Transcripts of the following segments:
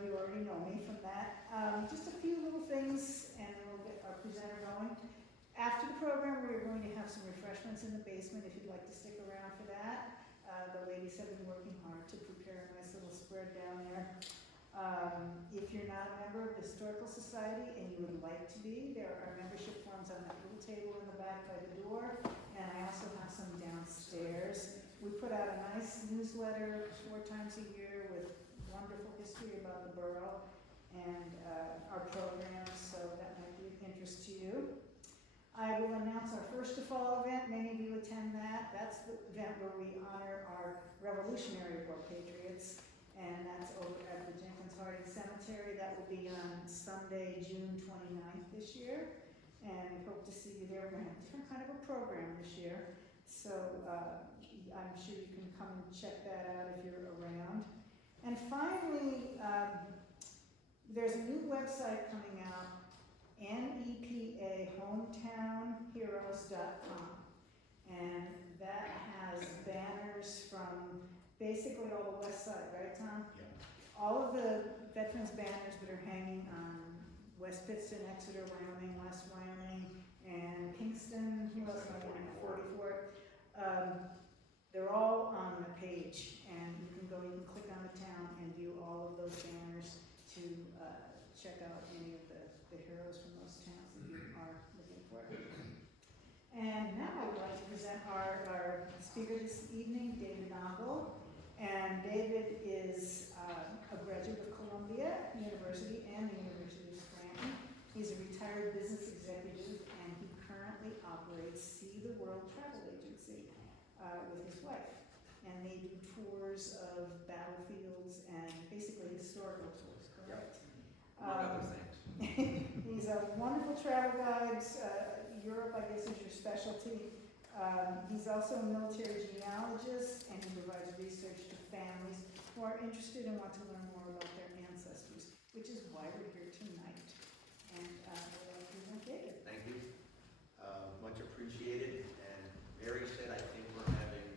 of you already know me from that. Just a few little things, and then we'll get our presenter going. After the program, we're going to have some refreshments in the basement if you'd like to stick around for that. The ladies have been working hard to prepare a nice little spread down there. If you're not a member of the Historical Society and you would like to be, there are membership forms on that little table in the back by the door, and I also have some downstairs. We put out a nice newsletter 4 times a year with wonderful history about the borough and our programs, so that might be of interest to you. I will announce our First to Fall event. Many of you attend that. That's the event where we honor our Revolutionary War patriots, and that's over at the Jenkins Harding Cemetery. That will be on Sunday, June 29th this year, and we hope to see you there. We're going to have a different kind of a program this year, so I'm sure you can come and check that out if you're around. And finally, there's a new website coming out, NEPAHometownheroes.com, and that has banners from basically all the west side, right, Tom? Yeah. All of the veterans banners that are hanging on West Pittston, Exeter, Wyoming, West Wyoming, and Kingston, who else am I going to 44? They're all on the page, and you can click on the town and view all of those banners to check out any of the heroes from those towns that you are looking for. And now I would like to present our speaker this evening, David Nagle. And David is a graduate of Columbia University and the University of Scranton. He's a retired business executive, and he currently operates See the World Travel Agency with his wife. And they do tours of battlefields and basically historical tours, correct? Among other things. He's a wonderful travel guide. Europe, I guess, is your specialty. He's also a military genealogist, and he provides research to families who are interested and want to learn more about their ancestors, which is why we're here tonight. And I'd like to present David. Thank you. Much appreciated. And Mary said, I think we're having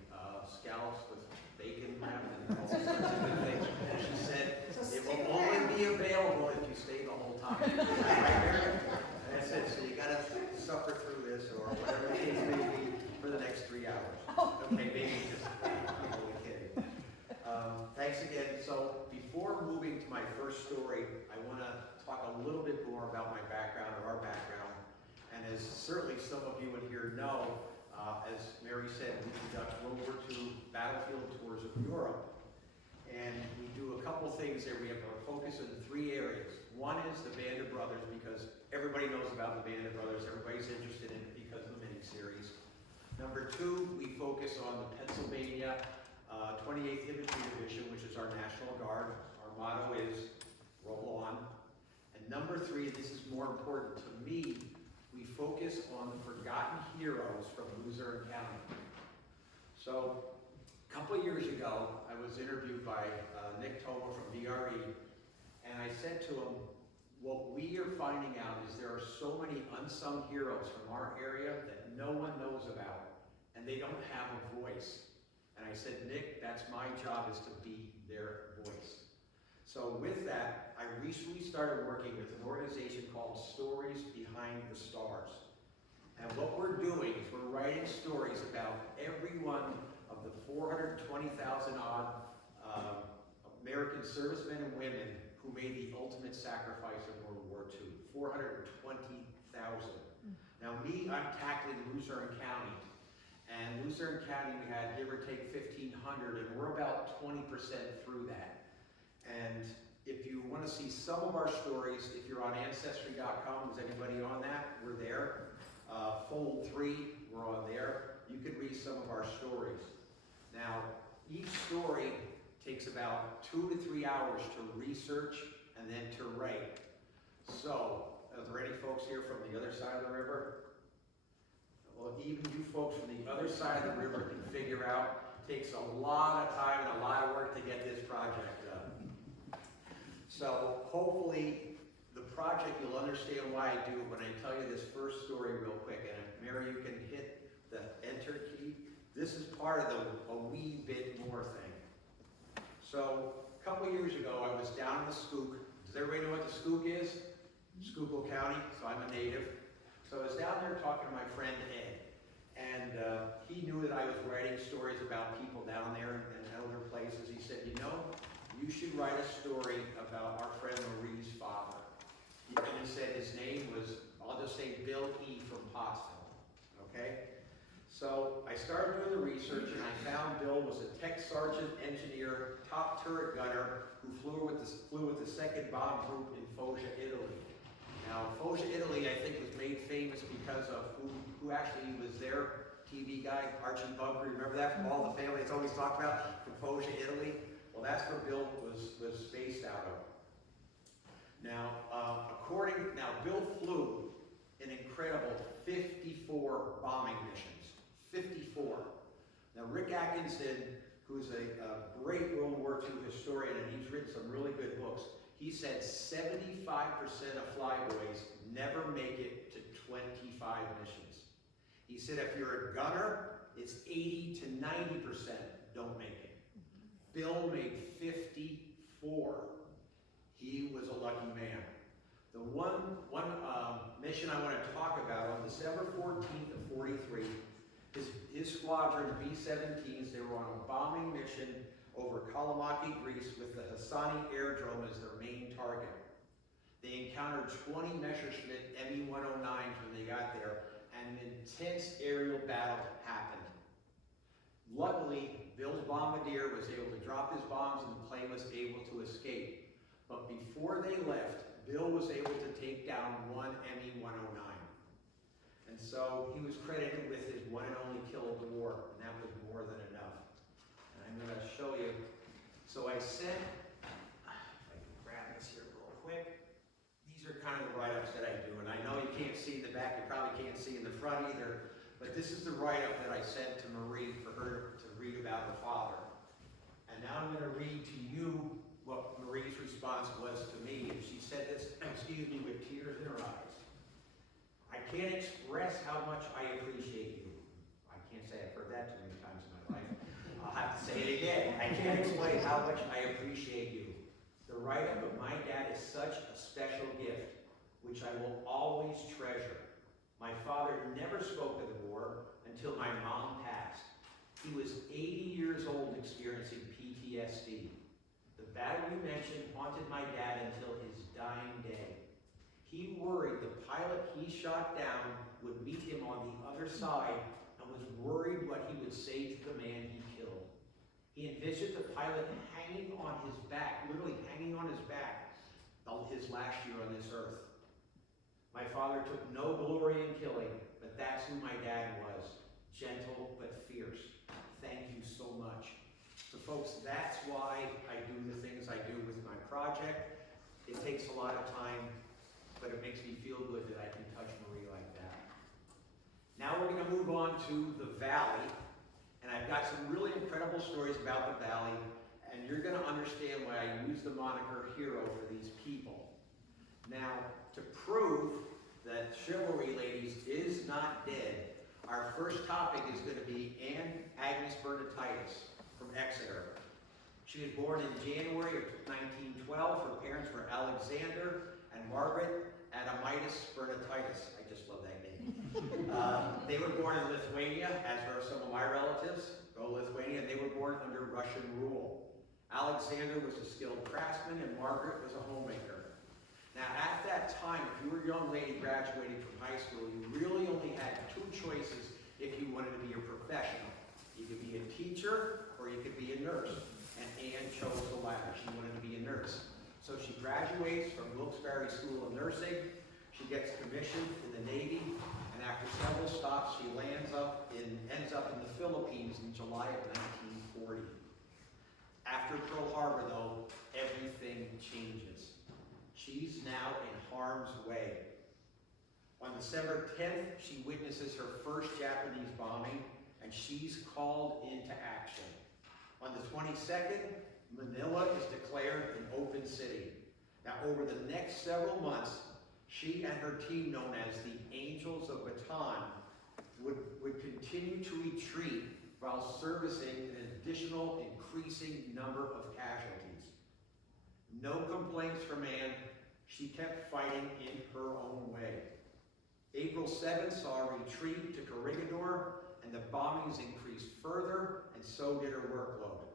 scallops with bacon wrapped and all sorts of good things. And she said, it will only be available if you stay the whole time. And I said, so you got to suffer through this or whatever the case may be for the next 3 hours. Okay, maybe just, I'm only kidding. Thanks again. So before moving to my first story, I want to talk a little bit more about my background or our background. And as certainly some of you in here know, as Mary said, we conduct World War II battlefield tours of Europe. And we do a couple things there. We have a focus in 3 areas. One is the Band of Brothers, because everybody knows about the Band of Brothers. Everybody's interested in it because of the miniseries. Number 2, we focus on the Pennsylvania 28th Infantry Division, which is our National Guard. Our motto is, roll on. And number 3, this is more important to me, we focus on the forgotten heroes from Luzerne County. So, a couple of years ago, I was interviewed by Nick Toma from DRE, and I said to him, what we are finding out is there are so many unsung heroes from our area that no one knows about, and they don't have a voice. And I said, Nick, that's my job, is to be their voice. So with that, I recently started working with an organization called Stories Behind the Stars. And what we're doing is we're writing stories about every one of the 420,000 odd American servicemen and women who made the ultimate sacrifice in World War II. 420,000. Now me, I'm tackling Luzerne County. And Luzerne County, we had give or take 1,500, and we're about 20% through that. And if you want to see some of our stories, if you're on Ancestry.com, is anybody on that? We're there. Fold 3, we're on there. You can read some of our stories. Now, each story takes about 2 to 3 hours to research and then to write. So, are there any folks here from the other side of the river? Well, even you folks from the other side of the river can figure out, it takes a lot of time and a lot of work to get this project done. So hopefully the project, you'll understand why I do it when I tell you this first story real quick. And if Mary, you can hit the enter key. This is part of the a wee bit more thing. So a couple years ago, I was down in the Schuylkill. Does everybody know what the Schuylkill is? Schuylkill County, so I'm a native. So I was down there talking to my friend Ed, and he knew that I was writing stories about people down there and other places. He said, you know, you should write a story about our friend Marie's father. And he said his name was, I'll just say Bill E. from Pottsville, okay? So I started doing the research, and I found Bill was a tech sergeant engineer, top turret gunner, who flew with the 2nd Bomb Group in Foggia, Italy. Now, Foggia, Italy, I think was made famous because of who actually was their TV guy, Archie Bunker. Remember that from All the Family? It's always talked about from Foggia, Italy. Well, that's where Bill was based out of. Now, Bill flew an incredible 54 bombing missions. 54. Now, Rick Atkinson, who's a great World War II historian, and he's written some really good books, he said 75% of flyboys never make it to 25 missions. He said if you're a gunner, it's 80 to 90% don't make it. Bill made 54. He was a lucky man. The one mission I want to talk about, on December 14th of 43, his squadron, B-17s, they were on a bombing mission over Kalamaki, Greece, with the Hassani Airdrome as their main target. They encountered 20 Messerschmitt Me-109s when they got there, and an intense aerial battle happened. Luckily, Bill's bombardier was able to drop his bombs and the plane was able to escape. But before they left, Bill was able to take down one Me-109. And so he was credited with his one and only kill of the war, and that was more than enough. And I'm going to show you. So I sent, if I can grab this here real quick. These are kind of the write-ups that I do, and I know you can't see in the back, you probably can't see in the front either, but this is the write-up that I sent to Marie for her to read about her father. And now I'm going to read to you what Marie's response was to me, and she said this, excuse me, with tears in her eyes. I can't express how much I appreciate you. I can't say I've heard that too many times in my life. I'll have to say it again. I can't explain how much I appreciate you. The write-up of my dad is such a special gift, which I will always treasure. My father never spoke of the war until my mom passed. He was 80 years old experiencing PTSD. The battle you mentioned haunted my dad until his dying day. He worried the pilot he shot down would meet him on the other side and was worried what he would say to the man he killed. He envisioned the pilot hanging on his back, literally hanging on his back, his last year on this earth. My father took no glory in killing, but that's who my dad was, gentle but fierce. Thank you so much. So folks, that's why I do the things I do with my project. It takes a lot of time, but it makes me feel good that I can touch Marie like that. Now we're going to move on to the Valley, and I've got some really incredible stories about the Valley, and you're going to understand why I use the moniker hero for these people. Now, to prove that chivalry, ladies, is not dead, our first topic is going to be Anne Agnes Bernatitis from Exeter. She was born in January of 1912. Her parents were Alexander and Margaret Adamitis Bernatitis. I just love that name. They were born in Lithuania, as are some of my relatives. Go Lithuania, and they were born under Russian rule. Alexander was a skilled craftsman, and Margaret was a homemaker. Now, at that time, if you were a young lady graduating from high school, you really only had two choices if you wanted to be a professional. You could be a teacher, or you could be a nurse. And Anne chose the latter. She wanted to be a nurse. So she graduates from Wilkes-Barre School of Nursing. She gets commissioned in the Navy, and after several stops, she ends up in the Philippines in July of 1940. After Pearl Harbor, though, everything changes. She's now in harm's way. On December 10th, she witnesses her first Japanese bombing, and she's called into action. On the 22nd, Manila is declared an open city. Now, over the next several months, she and her team, known as the Angels of Bataan, would continue to retreat while servicing an additional increasing number of casualties. No complaints from Ann. She kept fighting in her own way. April 7th saw a retreat to Corregidor, and the bombings increased further, and so did her workload.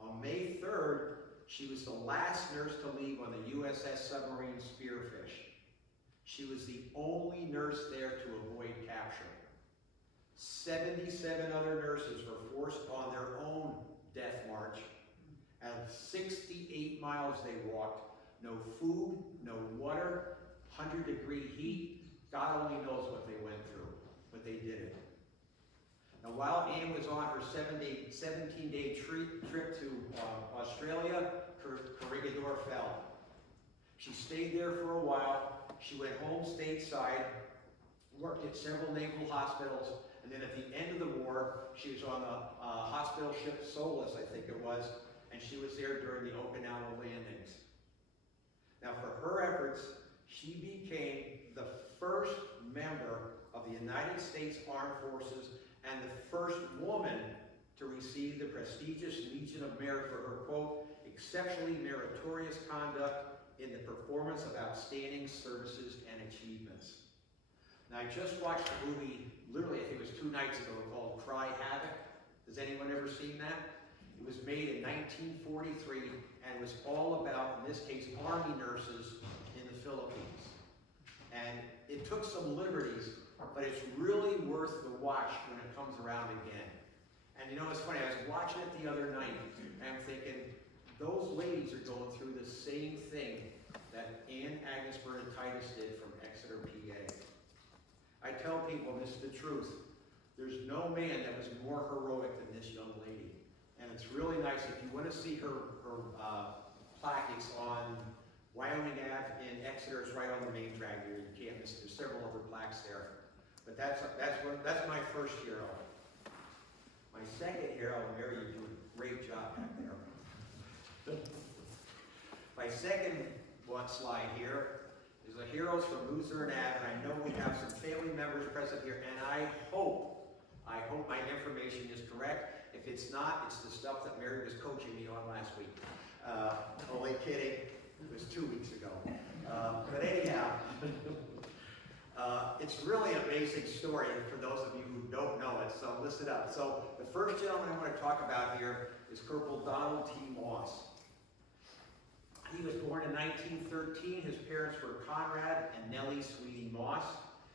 On May 3rd, she was the last nurse to leave on the USS submarine Spearfish. She was the only nurse there to avoid capture. 77 other nurses were forced on their own death march. And 68 miles they walked. No food, no water, 100-degree heat. God only knows what they went through, but they did it. Now, while Anne was on her 17-day trip to Australia, Corregidor fell. She stayed there for a while. She went home stateside, worked at several naval hospitals, and then at the end of the war, she was on the hospital ship Solace, I think it was, and she was there during the Okinawa landings. Now, for her efforts, she became the first member of the United States Armed Forces and the first woman to receive the prestigious Legion of Merit for her, quote, exceptionally meritorious conduct in the performance of outstanding services and achievements. Now, I just watched a movie, literally, I think it was 2 nights ago, called Cry Havoc. Has anyone ever seen that? It was made in 1943 and was all about, in this case, Army nurses in the Philippines. And it took some liberties, but it's really worth the watch when it comes around again. And you know, it's funny, I was watching it the other night, and I'm thinking, those ladies are going through the same thing that Ann Agnesburg and Titus did from Exeter, PA. I tell people, and this is the truth, there's no man that was more heroic than this young lady. And it's really nice, if you want to see her plaque, it's on Wyoming Ave in Exeter. It's right on the main drag here. You can't miss it. There's several other plaques there. But that's my first hero. My second hero, Mary, you're doing a great job back there. My second slide here is the heroes from Luzerne Ave, and I know we have some family members present here, and I hope my information is correct. If it's not, it's the stuff that Mary was coaching me on last week. Only kidding, it was 2 weeks ago. But anyhow, it's really an amazing story for those of you who don't know it, so listen up. So the first gentleman I want to talk about here is Corporal Donald T. Moss. He was born in 1913. His parents were Conrad and Nellie Sweetie Moss,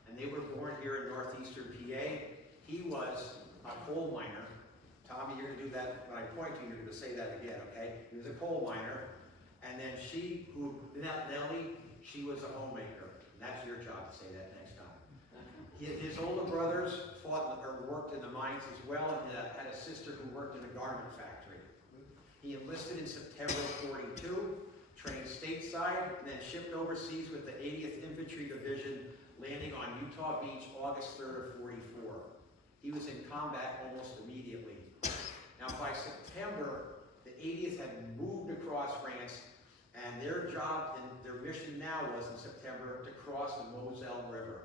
and they were born here in northeastern PA. He was a coal miner. Tommy, you're going to do that. When I point to you, you're going to say that again, okay? He was a coal miner. And then Nellie, she was a homemaker. And that's your job to say that next time. His older brothers worked in the mines as well, and had a sister who worked in a garment factory. He enlisted in September of '42, trained stateside, and then shipped overseas with the 80th Infantry Division, landing on Utah Beach August 3rd of '44. He was in combat almost immediately. Now, by September, the 80th had moved across France, and their job and their mission now was in September to cross the Moselle River.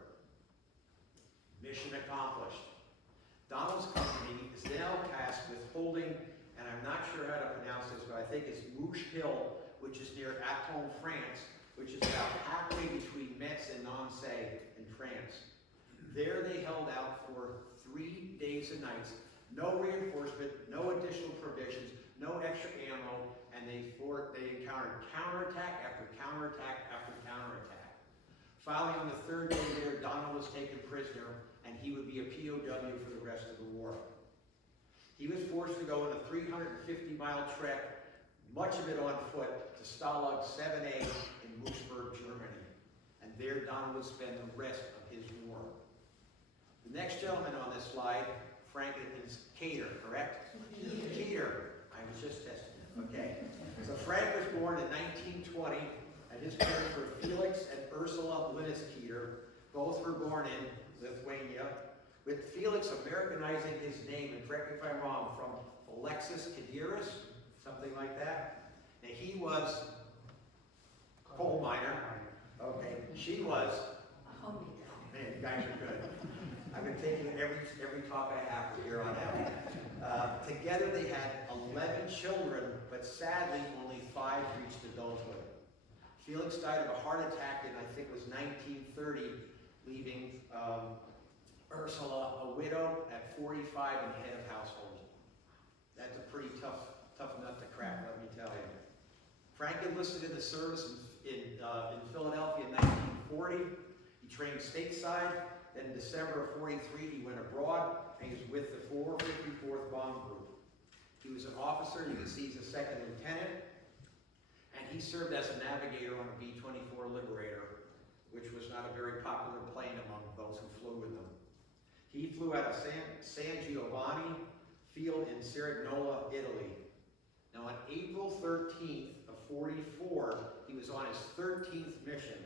Mission accomplished. Donald's company is now tasked with holding, and I'm not sure how to pronounce this, but I think it's Mouche Hill, which is near Athol, France, which is about halfway between Metz and Nancy in France. There they held out for 3 days and nights. No reinforcement, no additional provisions, no extra ammo, and they encountered counterattack after counterattack after counterattack. Finally, on the 3rd day there, Donald was taken prisoner, and he would be a POW for the rest of the war. He was forced to go on a 350-mile trek, much of it on foot, to Stalag 7A in Würzburg, Germany. And there Donald would spend the rest of his war. The next gentleman on this slide, Frank, is Cater, correct? Cater. I was just testing him. Okay. So Frank was born in 1920, and his parents were Felix and Ursula Linus Keter. Both were born in Lithuania, with Felix Americanizing his name, and correct me if I'm wrong, from Alexis Kadiris, something like that. And he was a coal miner. Okay. She was a homemaker. Man, you guys are good. I've been taking every talk I have from here on out. Together they had 11 children, but sadly only 5 reached adulthood. Felix died of a heart attack in, I think it was 1930, leaving Ursula a widow at 45 and head of household. That's a pretty tough nut to crack, let me tell you. Frank enlisted in the service in Philadelphia in 1940. He trained stateside. Then in December of 43, he went abroad, and he was with the 454th Bomb Group. He was an officer. You can see he's a second lieutenant. And he served as a navigator on a B-24 Liberator, which was not a very popular plane among those who flew with them. He flew out of San Giovanni Field in Cerignola, Italy. Now on April 13th of 44, he was on his 13th mission.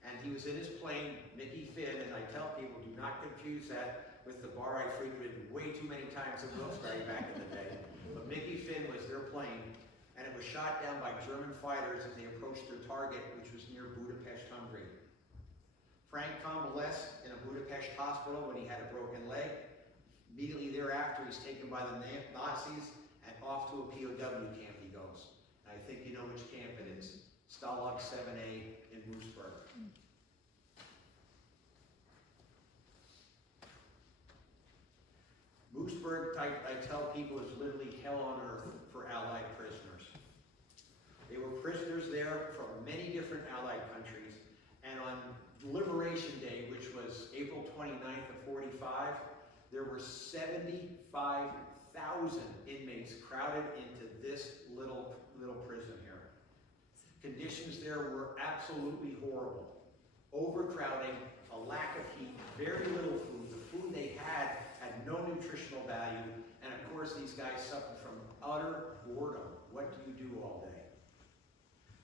And he was in his plane, Mickey Finn, and I tell people, do not confuse that with the bar I frequented way too many times in Wilkes-Barre back in the day. But Mickey Finn was their plane, and it was shot down by German fighters as they approached their target, which was near Budapest, Hungary. Frank convalesced in a Budapest hospital when he had a broken leg. Immediately thereafter, he's taken by the Nazis and off to a POW camp he goes. And I think you know which camp it is. Stalag 7A in Moosburg. Moosburg, I tell people, is literally hell on earth for Allied prisoners. They were prisoners there from many different Allied countries, and on Liberation Day, which was April 29th of 45, there were 75,000 inmates crowded into this little prison here. Conditions there were absolutely horrible. Overcrowding, a lack of heat, very little food. The food they had no nutritional value, and of course these guys suffered from utter boredom. What do you do all day?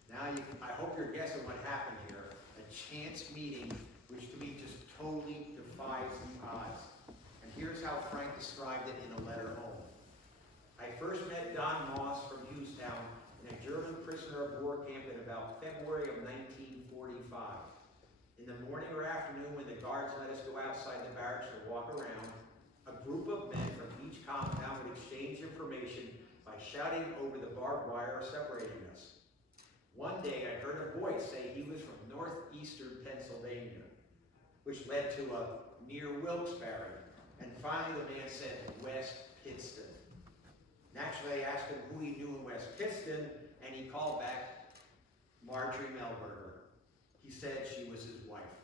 Now I hope you're guessing what happened here. A chance meeting, which to me just totally defies the odds. And here's how Frank described it in a letter home. I first met Don Moss from Hughestown in a German prisoner of war camp in about February of 1945. In the morning or afternoon, when the guards let us go outside the barracks to walk around, a group of men from each compound would exchange information by shouting over the barbed wire separating us. One day, I heard a voice say he was from northeastern Pennsylvania, which led to a near Wilkes-Barre. And finally, the man said, West Pittston. Naturally, I asked him who he knew in West Pittston, and he called back Marjorie Melberger. He said she was his wife.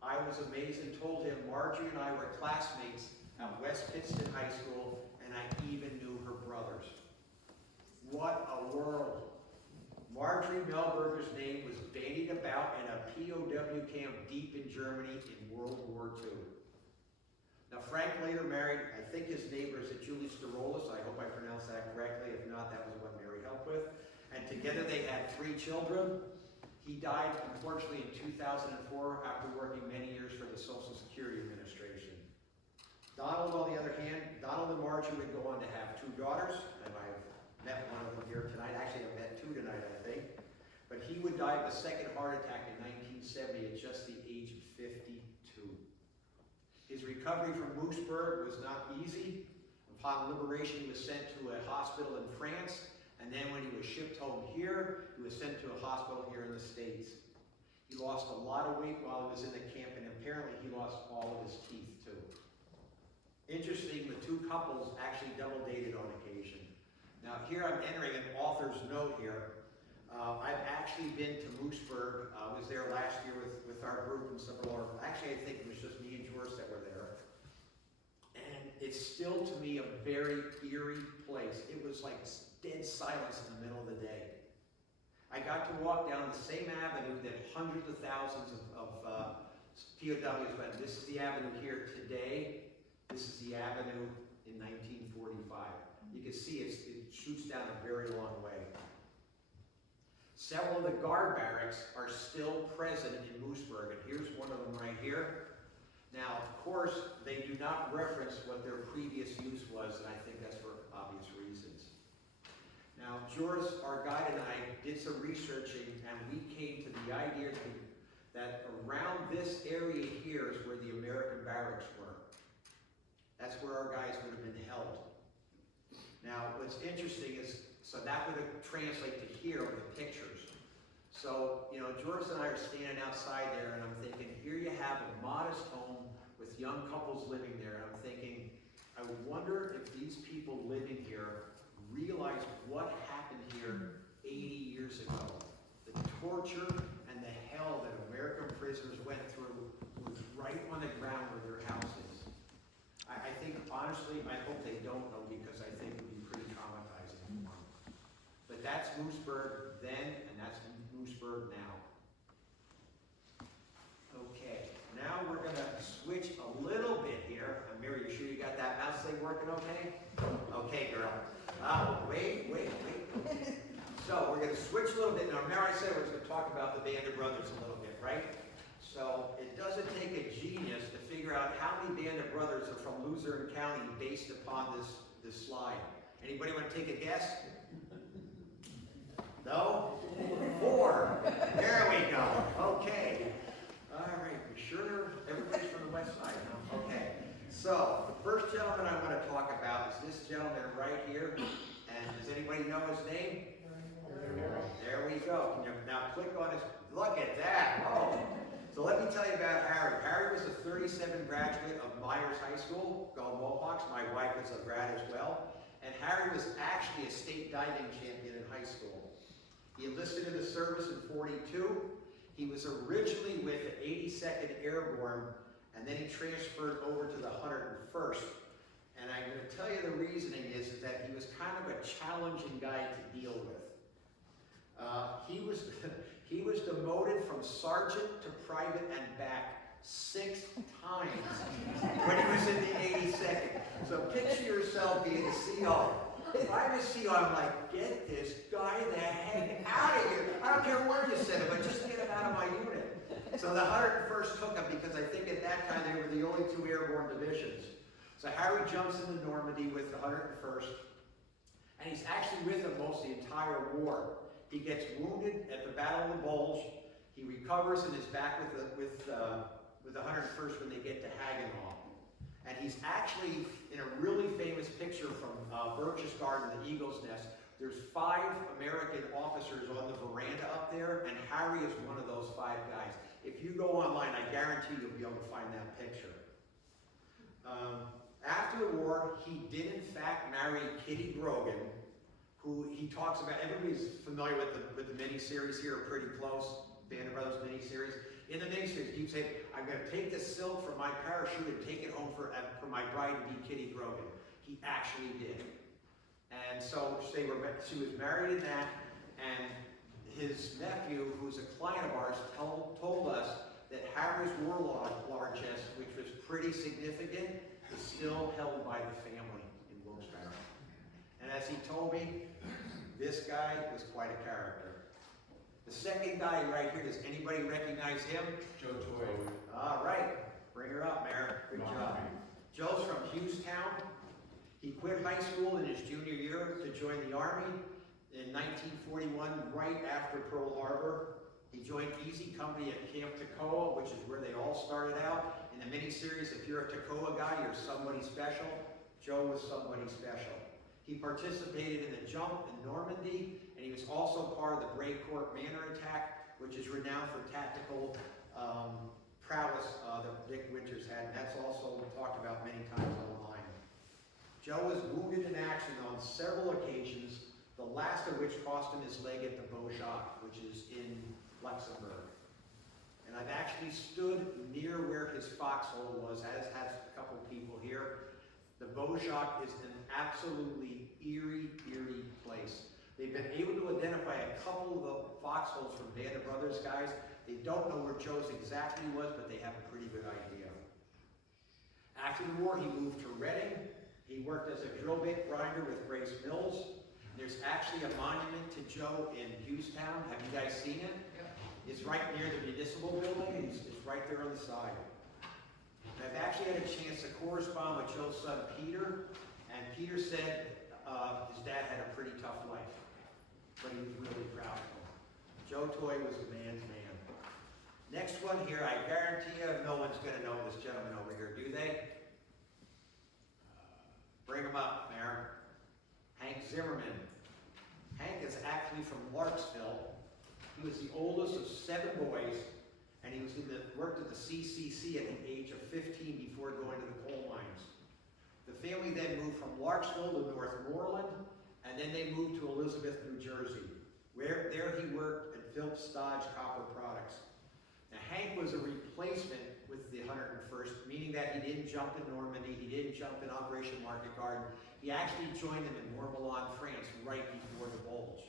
I was amazed and told him Marjorie and I were classmates at West Pittston High School, and I even knew her brothers. What a world. Marjorie Melberger's name was bandied about in a POW camp deep in Germany in World War II. Now, Frank later married, I think his neighbor is Julie Starolis. I hope I pronounced that correctly. If not, that was the one Mary helped with. And together they had 3 children. He died, unfortunately, in 2004 after working many years for the Social Security Administration. Donald, on the other hand, Donald and Margie would go on to have 2 daughters, and I've met one of them here tonight. Actually, I've met 2 tonight, I think. But he would die of a second heart attack in 1970 at just the age of 52. His recovery from Moosburg was not easy. Upon liberation, he was sent to a hospital in France. And then when he was shipped home here, he was sent to a hospital here in the States. He lost a lot of weight while he was in the camp, and apparently he lost all of his teeth too. Interesting, the 2 couples actually double dated on occasion. Now here I'm entering an author's note here. I've actually been to Moosburg. I was there last year with our group and stuff. Actually, I think it was just me and George that were there. And it's still, to me, a very eerie place. It was like dead silence in the middle of the day. I got to walk down the same avenue that hundreds of thousands of POWs went. This is the avenue here today. This is the avenue in 1945. You can see it shoots down a very long way. Several of the guard barracks are still present in Moosburg, and here's one of them right here. Now, of course, they do not reference what their previous use was, and I think that's for obvious reasons. Now, Joris, our guide, and I did some researching, and we came to the idea that around this area here is where the American barracks were. That's where our guys would have been held. Now, what's interesting is So that would translate to here with the pictures. So, you know, George and I are standing outside there, and I'm thinking, here you have a modest home with young couples living there, and I'm thinking, I wonder if these people living here realize what happened here 80 years ago. The torture and the hell that American prisoners went through was right on the ground where their house is. I think, honestly, I hope they don't know, because I think it would be pretty traumatizing for them. But that's Mooseburg then, and that's Mooseburg now. Okay, now we're going to switch a little bit here. Mary, you sure you got that mouse thing working okay? Okay, girl. Wait. So we're going to switch a little bit. Now, Mary, I said we're going to talk about the Band of Brothers a little bit, right? So it doesn't take a genius to figure out how many Band of Brothers are from Luzerne County based upon this slide. Anybody want to take a guess? No? 4. There we go. Okay. All right. We sure everybody's from the west side, huh? Okay. So the first gentleman I want to talk about is this gentleman right here. And does anybody know his name? There we go. Can you now click on his, look at that. Oh. So let me tell you about Harry. Harry was a 37 graduate of Myers High School, go Mohawks. My wife was a grad as well. And Harry was actually a state diving champion in high school. He enlisted in the service in 42. He was originally with the 82nd Airborne, and then he transferred over to the 101st. And I'm going to tell you the reasoning is that he was kind of a challenging guy to deal with. He was demoted from sergeant to private and back 6 times when he was in the 82nd. So picture yourself being a CO. If I'm a CO, I'm like, get this guy the heck out of here. I don't care where you send him, but just get him out of my unit. So the 101st took him because I think at that time they were the only 2 airborne divisions. So Harry jumps into Normandy with the 101st, and he's actually with them most of the entire war. He gets wounded at the Battle of the Bulge. He recovers and is back with the 101st when they get to Hagenau. And he's actually in a really famous picture from Birch's Garden, the Eagle's Nest. There's 5 American officers on the veranda up there, and Harry is one of those 5 guys. If you go online, I guarantee you'll be able to find that picture. After the war, he did in fact marry Kitty Grogan, who he talks about. Everybody's familiar with the miniseries here, pretty close, Band of Brothers miniseries. In the miniseries, he said, I'm going to take the silk from my parachute and take it home for my bride to be Kitty Grogan. He actually did. And so she was married in that, and his nephew, who's a client of ours, told us that Harry's war largesse, which was pretty significant, is still held by the family in Wilkes-Barre. And as he told me, this guy was quite a character. The second guy right here, does anybody recognize him? Joe Toy. All right, bring her up, Mayor. Good job. Joe's from Hughestown. He quit high school in his junior year to join the Army in 1941, right after Pearl Harbor. He joined Easy Company at Camp Toccoa, which is where they all started out. In the miniseries, if you're a Toccoa guy, you're somebody special. Joe was somebody special. He participated in the jump in Normandy, and he was also part of the Brecourt Manor attack, which is renowned for tactical prowess that Dick Winters had, and that's also talked about many times online. Joe was wounded in action on several occasions, the last of which cost him his leg at the Beaujolais, which is in Luxembourg. And I've actually stood near where his foxhole was, as has a couple people here. The Beaujolais is an absolutely eerie place. They've been able to identify a couple of the foxholes from Band of Brothers guys. They don't know where Joe's exactly was, but they have a pretty good idea. After the war, he moved to Reading. He worked as a drill bit grinder with Grace Mills. There's actually a monument to Joe in Hughestown. Have you guys seen it? It's right near the municipal building. It's right there on the side. And I've actually had a chance to correspond with Joe's son, Peter, and Peter said his dad had a pretty tough life, but he was really proud of him. Joe Toy was the man's man. Next one here, I guarantee you no one's going to know this gentleman over here, do they? Bring him up, Mayor. Hank Zimmerman. Hank is actually from Larksville. He was the oldest of 7 boys, and he worked at the CCC at the age of 15 before going to the coal mines. The family then moved from Larksville to Northmoreland, and then they moved to Elizabeth, New Jersey, where there he worked at Phillips Dodge Copper Products. Now, Hank was a replacement with the 101st, meaning that he didn't jump in Normandy, he didn't jump in Operation Market Garden. He actually joined them in Mourmelon, France, right before the Bulge.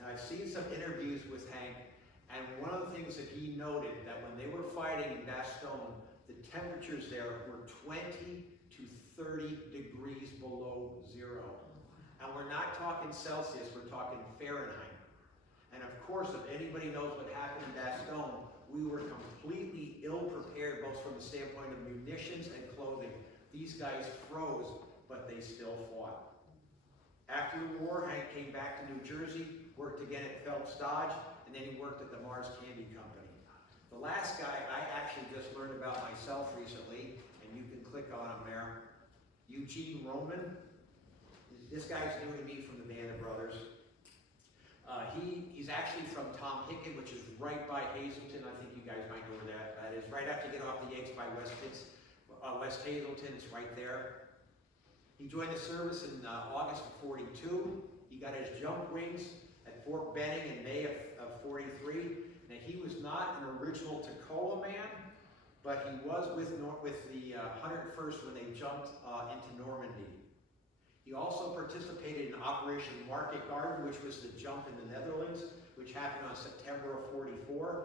Now, I've seen some interviews with Hank, and one of the things that he noted, that when they were fighting in Bastogne, the temperatures there were 20 to 30 degrees below zero. And we're not talking Celsius, we're talking Fahrenheit. And of course, if anybody knows what happened in Bastogne, we were completely ill-prepared, both from the standpoint of munitions and clothing. These guys froze, but they still fought. After the war, Hank came back to New Jersey, worked again at Phelps Dodge, and then he worked at the Mars Candy Company. The last guy I actually just learned about myself recently, and you can click on him there, Eugene Roman. This guy's new to me from the Band of Brothers. He's actually from Tom Hicken, which is right by Hazleton. I think you guys might know where that is. Right after you get off the Yates by West Hazleton, it's right there. He joined the service in August of 42. He got his jump wings at Fort Benning in May of 43. Now, he was not an original Toccoa man, but he was with the 101st when they jumped into Normandy. He also participated in Operation Market Garden, which was the jump in the Netherlands, which happened on September of 44.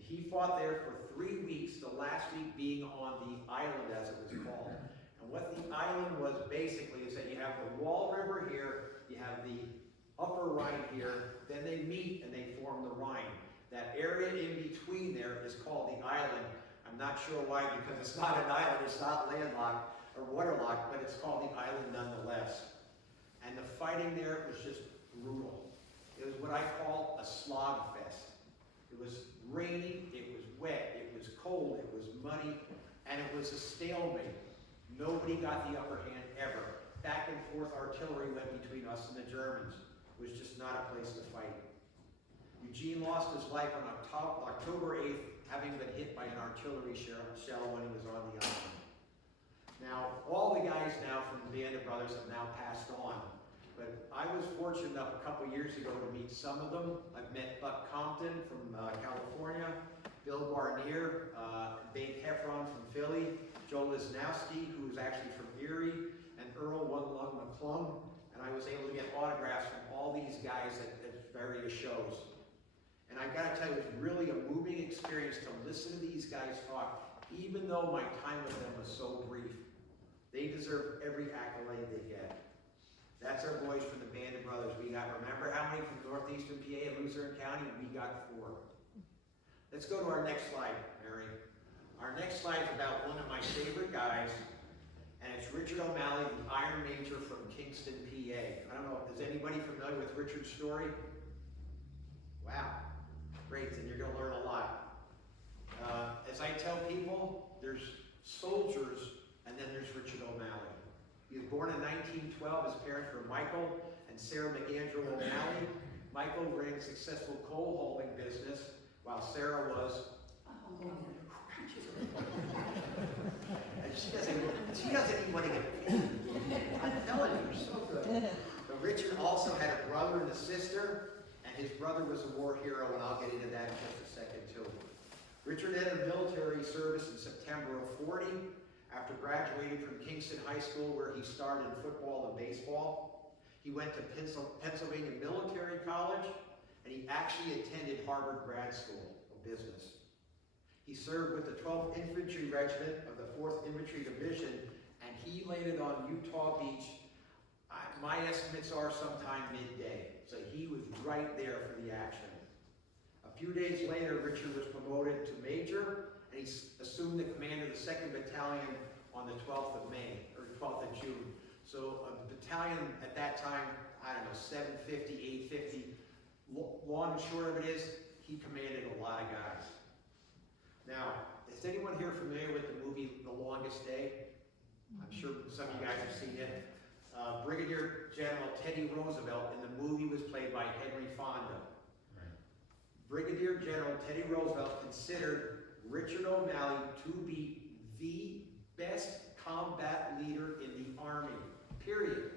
He fought there for 3 weeks, the last week being on the island, as it was called. And what the island was basically is that you have the Wall River here, you have the Upper Rhine here, then they meet and they form the Rhine. That area in between there is called the island. I'm not sure why, because it's not an island, it's not landlocked or waterlocked, but it's called the island nonetheless. And the fighting there was just brutal. It was what I call a slog fest. It was rainy, it was wet, it was cold, it was muddy, and it was a stalemate. Nobody got the upper hand ever. Back and forth artillery went between us and the Germans. It was just not a place to fight. Eugene lost his life on October 8th, having been hit by an artillery shell when he was on the island. Now, all the guys now from the Band of Brothers have now passed on, but I was fortunate enough a couple years ago to meet some of them. I've met Buck Compton from California, Bill Barnier, Dave Heffron from Philly, Joe Lisnowski, who is actually from Erie, and Earl One Lung McClung, and I was able to get autographs from all these guys at various shows. And I've got to tell you, it was really a moving experience to listen to these guys talk, even though my time with them was so brief. They deserve every accolade they get. That's our boys from the Band of Brothers. We got, remember how many from northeastern PA and Luzerne County? We got 4. Let's go to our next slide, Mary. Our next slide is about one of my favorite guys, and it's Richard O'Malley, the Iron Major from Kingston, PA. I don't know, is anybody familiar with Richard's story? Wow, great, then you're gonna learn a lot. As I tell people, there's soldiers and then there's Richard O'Malley. He was born in 1912. His parents were Michael and Sarah McAndrew O'Malley. Michael ran a successful coal hauling business, while Sarah was... and she doesn't even want to get paid. I'm telling you, you're so good. But Richard also had a brother and a sister, and his brother was a war hero, and I'll get into that in just a second, too. Richard entered military service in September of 40, after graduating from Kingston High School, where he started in football and baseball. He went to Pennsylvania Military College, and he actually attended Harvard Grad School of Business. He served with the 12th Infantry Regiment of the 4th Infantry Division, and he landed on Utah Beach. My estimates are sometime midday, so he was right there for the action. A few days later, Richard was promoted to Major, and he assumed the command of the 2nd Battalion on the 12th of May, or 12th of June. So a battalion at that time, I don't know, 750, 850. Long and short of it is, he commanded a lot of guys. Now, is anyone here familiar with the movie The Longest Day? I'm sure some of you guys have seen it. Brigadier General Teddy Roosevelt in the movie was played by Henry Fonda. Right. Brigadier General Teddy Roosevelt considered Richard O'Malley to be the best combat leader in the Army, period,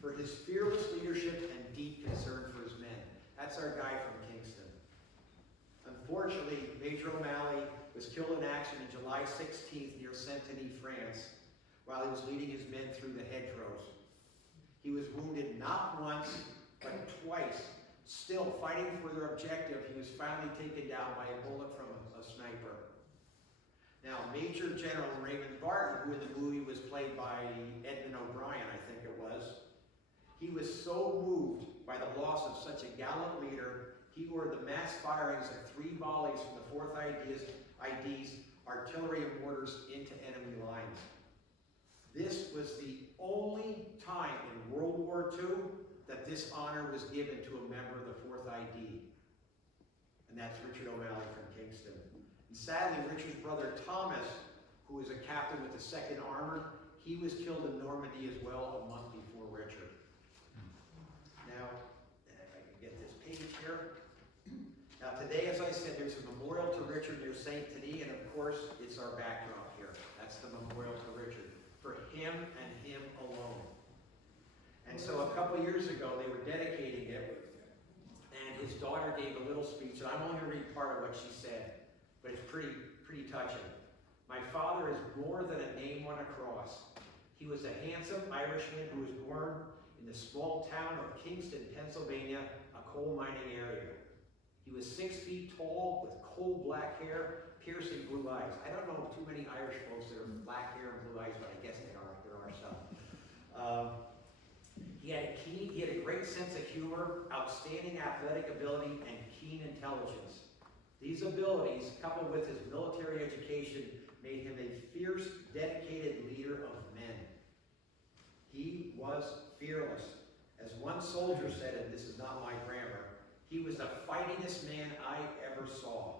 for his fearless leadership and deep concern for his men. That's our guy from Kingston. Unfortunately, Major O'Malley was killed in action on July 16th near Saint-Denis, France, while he was leading his men through the hedgerows. He was wounded not once, but twice. Still fighting for their objective, he was finally taken down by a bullet from a sniper. Now, Major General Raymond Barton, who in the movie was played by Edmund O'Brien, I think it was, he was so moved by the loss of such a gallant leader, he ordered the mass firings of 3 volleys from the 4th ID's artillery and mortars into enemy lines. This was the only time in World War II that this honor was given to a member of the 4th ID. And that's Richard O'Malley from Kingston. And sadly, Richard's brother Thomas, who was a captain with the 2nd Armored, he was killed in Normandy as well a month before Richard. Now, if I can get this page here. Now today, as I said, there's a memorial to Richard near Saint Denis, and of course, it's our backdrop here. That's the memorial to Richard, for him and him alone. And so a couple years ago, they were dedicating it, and his daughter gave a little speech, and I'm only going to read part of what she said, but it's pretty touching. My father is more than a name on a cross. He was a handsome Irishman who was born in the small town of Kingston, Pennsylvania, a coal mining area. He was 6 feet tall with coal black hair, piercing blue eyes. I don't know too many Irish folks that are black hair and blue eyes, but I guess there are some. He had a great sense of humor, outstanding athletic ability, and keen intelligence. These abilities, coupled with his military education, made him a fierce, dedicated leader of men. He was fearless. As one soldier said, and this is not my grammar, he was the fightingest man I ever saw.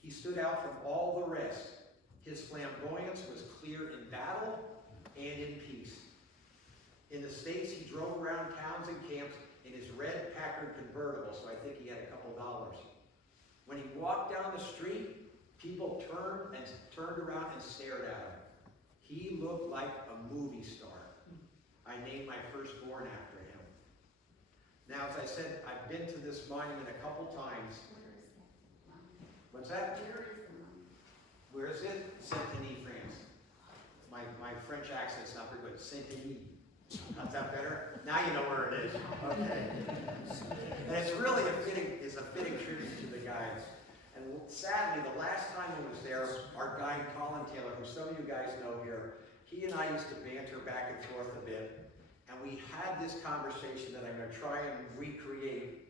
He stood out from all the rest. His flamboyance was clear in battle and in peace. In the States, he drove around towns and camps in his red Packard convertible, so I think he had a couple dollars. When he walked down the street, people turned around and stared at him. He looked like a movie star. I named my firstborn after him. Now, as I said, I've been to this monument a couple times. What's that? Where is it? Saint-Denis, France. My French accent's not very good. Saint-Denis. Not that better? Now you know where it is. Okay. And it's really a fitting tribute to the guys. And sadly, the last time he was there, our guide Colin Taylor, who some of you guys know here, he and I used to banter back and forth a bit. And we had this conversation that I'm going to try and recreate.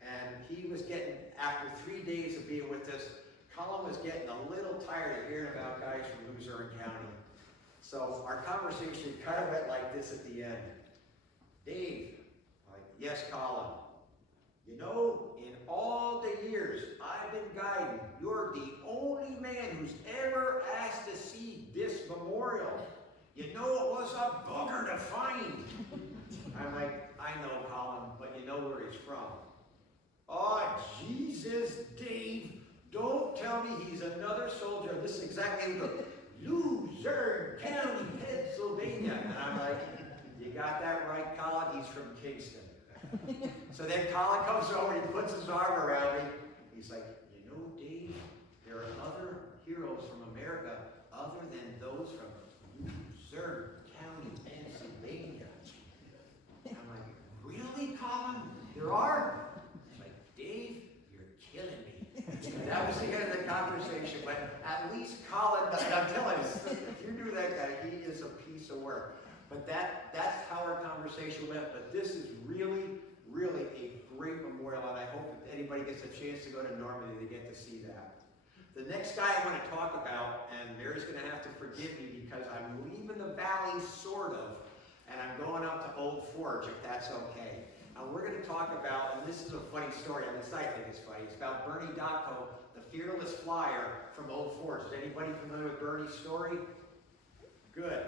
And he was getting, after 3 days of being with us, Colin was getting a little tired of hearing about guys from Luzerne County. So our conversation kind of went like this at the end. Dave, like, yes, Colin. You know, in all the years I've been guiding, you're the only man who's ever asked to see this memorial. You know, it was a bugger to find. I'm like, I know, Colin, but you know where he's from. Oh, Jesus, Dave, don't tell me he's another soldier. This is exactly the Luzerne County, Pennsylvania. And I'm like, you got that right, Colin? He's from Kingston. So then Colin comes over and he puts his arm around me. He's like, you know, Dave, there are other heroes from America other than those from Luzerne County, Pennsylvania. And I'm like, really, Colin? There are? He's like, Dave, you're killing me. And that was the end of the conversation. But at least Colin, I'm telling you, if you knew that guy, he is a piece of work. But that's how our conversation went. But this is really a great memorial, and I hope if anybody gets a chance to go to Normandy, they get to see that. The next guy I want to talk about, and Mary's going to have to forgive me because I'm leaving the valley, sort of, and I'm going up to Old Forge, if that's okay. And we're going to talk about, and this is a funny story, at least I think it's funny, it's about Bernie Dacco, the fearless flyer from Old Forge. Is anybody familiar with Bernie's story? Good.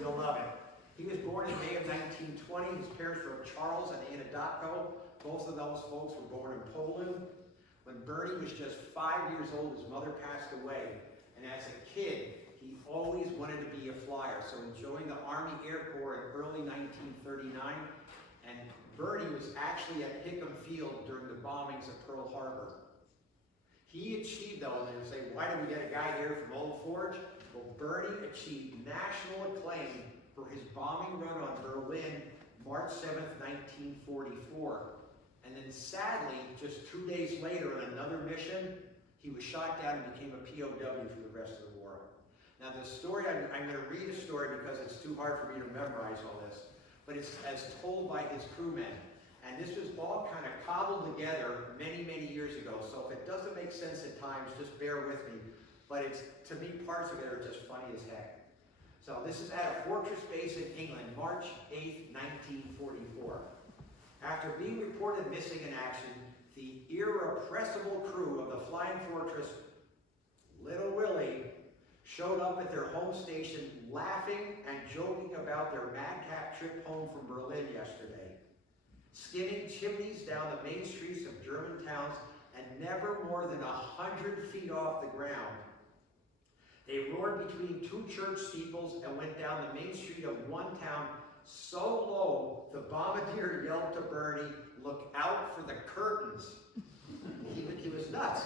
You'll love it. He was born in May of 1920. His parents were Charles and Anna Dotko. Both of those folks were born in Poland. When Bernie was just 5 years old, his mother passed away. And as a kid, he always wanted to be a flyer. So he joined the Army Air Corps in early 1939. And Bernie was actually at Hickam Field during the bombings of Pearl Harbor. He achieved, though, and they would say, why did we get a guy here from Old Forge? Well, Bernie achieved national acclaim for his bombing run on Berlin, March 7th, 1944. And then sadly, just 2 days later on another mission, he was shot down and became a POW for the rest of the war. Now the story, I'm going to read a story because it's too hard for me to memorize all this, but it's as told by his crewmen. And this was all kind of cobbled together many, many years ago, so if it doesn't make sense at times, just bear with me. But it's, to me, parts of it are just funny as heck. So this is at a fortress base in England, March 8th, 1944. After being reported missing in action, the irrepressible crew of the Flying Fortress, Little Willie, showed up at their home station laughing and joking about their madcap trip home from Berlin yesterday. Skimming chimneys down the main streets of German towns and never more than 100 feet off the ground, they roared between two church steeples and went down the main street of one town so low the bombardier yelled to Bernie, "Look out for the curtains." He was nuts.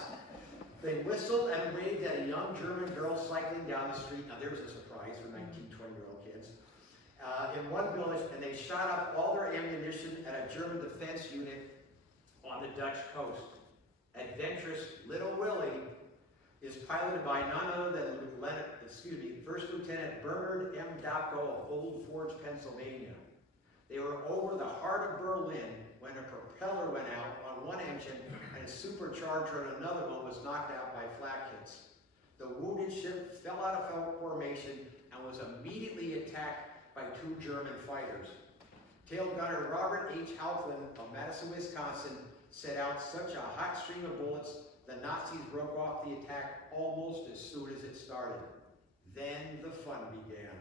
They whistled and waved at a young German girl cycling down the street. Now there's a surprise for 19, 20-year-old kids. In one village, and they shot up all their ammunition at a German defense unit on the Dutch coast. Adventurous Little Willie is piloted by none other than First Lieutenant Bernard M. Dotko of Old Forge, Pennsylvania. They were over the heart of Berlin when a propeller went out on one engine and a supercharger on another one was knocked out by flak hits. The wounded ship fell out of formation and was immediately attacked by two German fighters. Tail gunner Robert H. Halflin of Madison, Wisconsin, set out such a hot stream of bullets the Nazis broke off the attack almost as soon as it started. Then the fun began.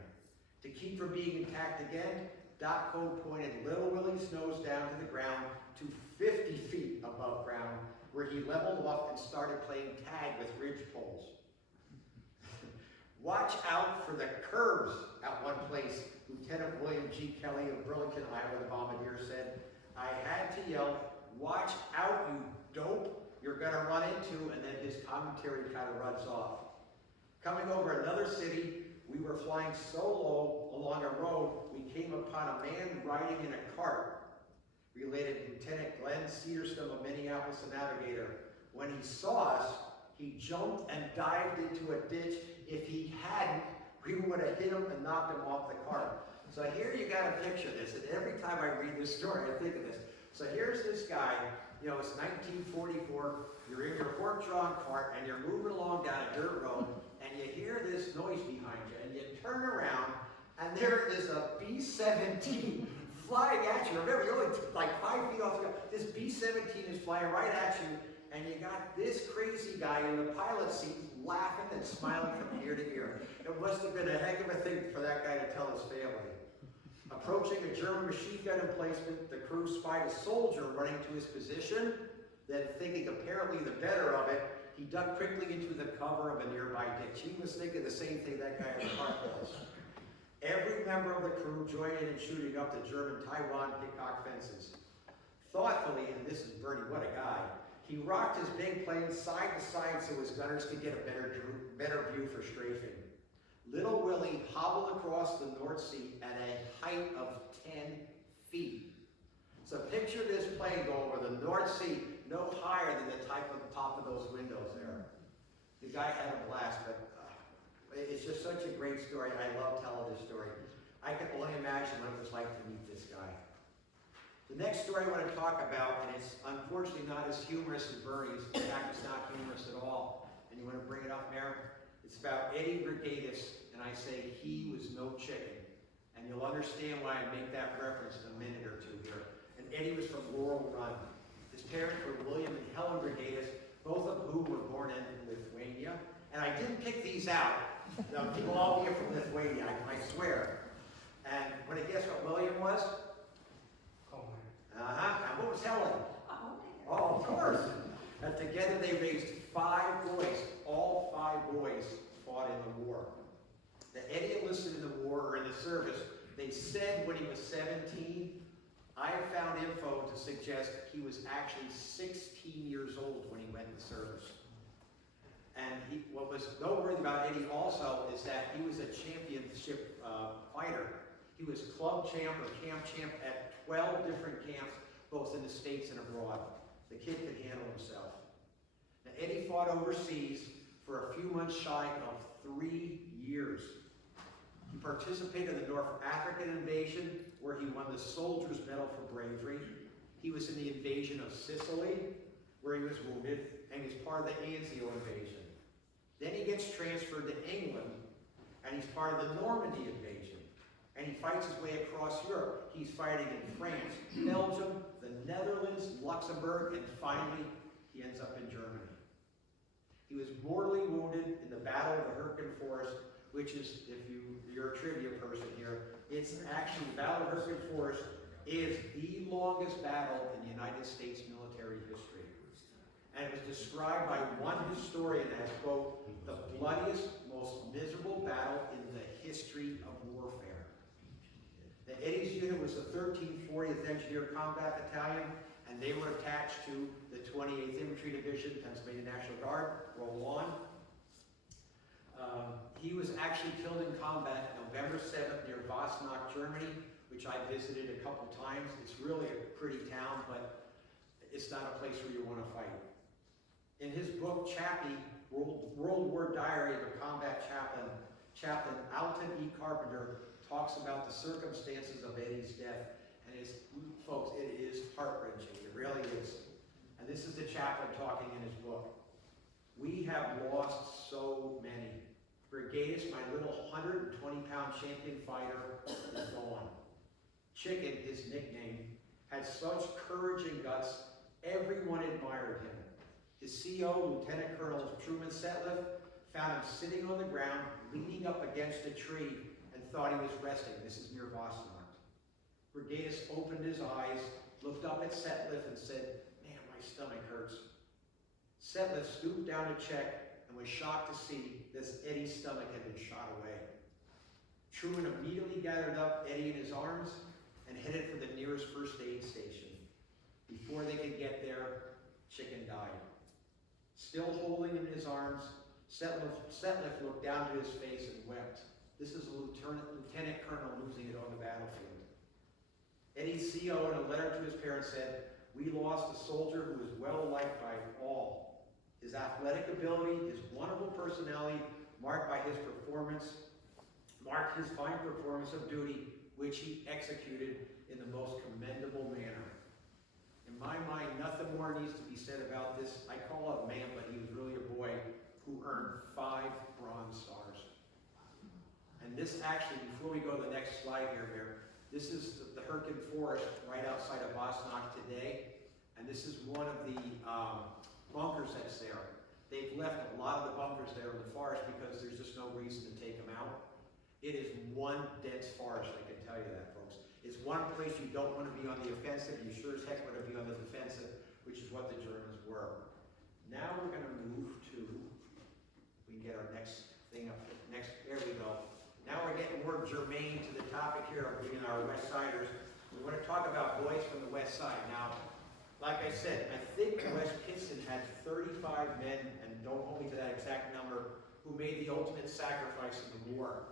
To keep from being attacked again, Dotko pointed Little Willie's nose down to the ground to 50 feet above ground, where he leveled off and started playing tag with ridge poles. Watch out for the curbs at one place, Lieutenant William G. Kelly of Burlington, Iowa, the bombardier said. I had to yell, "Watch out, you dope, you're gonna run into," and then his commentary kind of runs off. Coming over another city, we were flying so low along a road, we came upon a man riding in a cart, related Lieutenant Glenn Cedarston of Minneapolis, the navigator. When he saw us, he jumped and dived into a ditch. If he hadn't, we would have hit him and knocked him off the cart. So here you got to picture this, and every time I read this story, I think of this. So here's this guy, you know, it's 1944, you're in your horse-drawn cart, and you're moving along down a dirt road, and you hear this noise behind you, and you turn around, and there is a B-17 flying at you. Remember, you're only like 5 feet off the ground. This B-17 is flying right at you, and you got this crazy guy in the pilot's seat laughing and smiling from ear to ear. It must have been a heck of a thing for that guy to tell his family. Approaching a German machine gun emplacement, the crew spied a soldier running to his position. Then, thinking apparently the better of it, he ducked quickly into the cover of a nearby ditch. He was thinking the same thing that guy in the car was. Every member of the crew joined in shooting up the German Taiwan pickpocket fences. Thoughtfully, and this is Bernie, what a guy, he rocked his big plane side to side so his gunners could get a better view for strafing. Little Willie hobbled across the North Sea at a height of 10 feet. So picture this plane go over the North Sea, no higher than the top of those windows there. The guy had a blast, but it's just such a great story. I love telling this story. I can only imagine what it was like to meet this guy. The next story I want to talk about, and it's unfortunately not as humorous as Bernie's. In fact, it's not humorous at all. And you want to bring it up, Mayor? It's about Eddie Brigadis, and I say he was no chicken. And you'll understand why I make that reference in a minute or two here. And Eddie was from Laurel Run. His parents were William and Helen Brigadis, both of whom were born in Lithuania. And I didn't pick these out. Now, people all here from Lithuania, I swear. And want to guess what William was? And what was Helen? Oh, of course. And together they raised 5 boys. All 5 boys fought in the war. Now, Eddie enlisted in the war or in the service. They said when he was 17. I have found info to suggest he was actually 16 years old when he went in service. And what was noteworthy about Eddie also is that he was a championship fighter. He was club champ or camp champ at 12 different camps, both in the States and abroad. The kid could handle himself. Now, Eddie fought overseas for a few months shy of 3 years. He participated in the North African invasion, where he won the Soldier's Medal for bravery. He was in the invasion of Sicily, where he was wounded, and he was part of the Anzio invasion. Then he gets transferred to England, and he's part of the Normandy invasion. And he fights his way across Europe. He's fighting in France, Belgium, the Netherlands, Luxembourg, and finally, he ends up in Germany. He was mortally wounded in the Battle of the Hürtgen Forest, which is, if you're a trivia person here, it's actually, the Battle of Hürtgen Forest is the longest battle in the United States military history. And it was described by one historian as, quote, the bloodiest, most miserable battle in the history of warfare. The Eddie's unit was the 1340th Engineer Combat Battalion, and they were attached to the 28th Infantry Division, Pennsylvania National Guard, roll on. He was actually killed in combat November 7th near Wasnach, Germany, which I visited a couple times. It's really a pretty town, but it's not a place where you want to fight. In his book, Chappie, World War Diary of a Combat Chaplain Alton E. Carpenter talks about the circumstances of Eddie's death. And folks, it is heart-wrenching. It really is. And this is the chaplain talking in his book. We have lost so many. Brigadis, my little 120-pound champion fighter, is gone. Chicken, his nickname, had such courage and guts, everyone admired him. His CO, Lieutenant Colonel Truman Setliff, found him sitting on the ground, leaning up against a tree, and thought he was resting. This is near Wassenach. Brigadis opened his eyes, looked up at Setliff, and said, "Man, my stomach hurts." Setliff stooped down to check and was shocked to see that Eddie's stomach had been shot away. Truman immediately gathered up Eddie in his arms and headed for the nearest first aid station. Before they could get there, Chicken died. Still holding him in his arms, Setliff looked down to his face and wept. This is a lieutenant colonel losing it on the battlefield. Eddie's CO in a letter to his parents said, "We lost a soldier who was well liked by all. His athletic ability, his wonderful personality, marked his fine performance of duty, which he executed in the most commendable manner." In my mind, nothing more needs to be said about this. I call him man, but he was really a boy who earned 5 Bronze Stars. And this actually, before we go to the next slide here, this is the Hürtgen Forest right outside of Wassenach today. And this is one of the bunkers that's there. They've left a lot of the bunkers there in the forest because there's just no reason to take them out. It is one dense forest, I can tell you that, folks. It's one place you don't want to be on the offensive. You sure as heck want to be on the defensive, which is what the Germans were. Now we're going to move to, we can get our next thing up, there we go. Now we're getting more germane to the topic here of being our West Siders. We want to talk about boys from the West Side. Now, like I said, I think West Pittston had 35 men, and don't hold me to that exact number, who made the ultimate sacrifice in the war.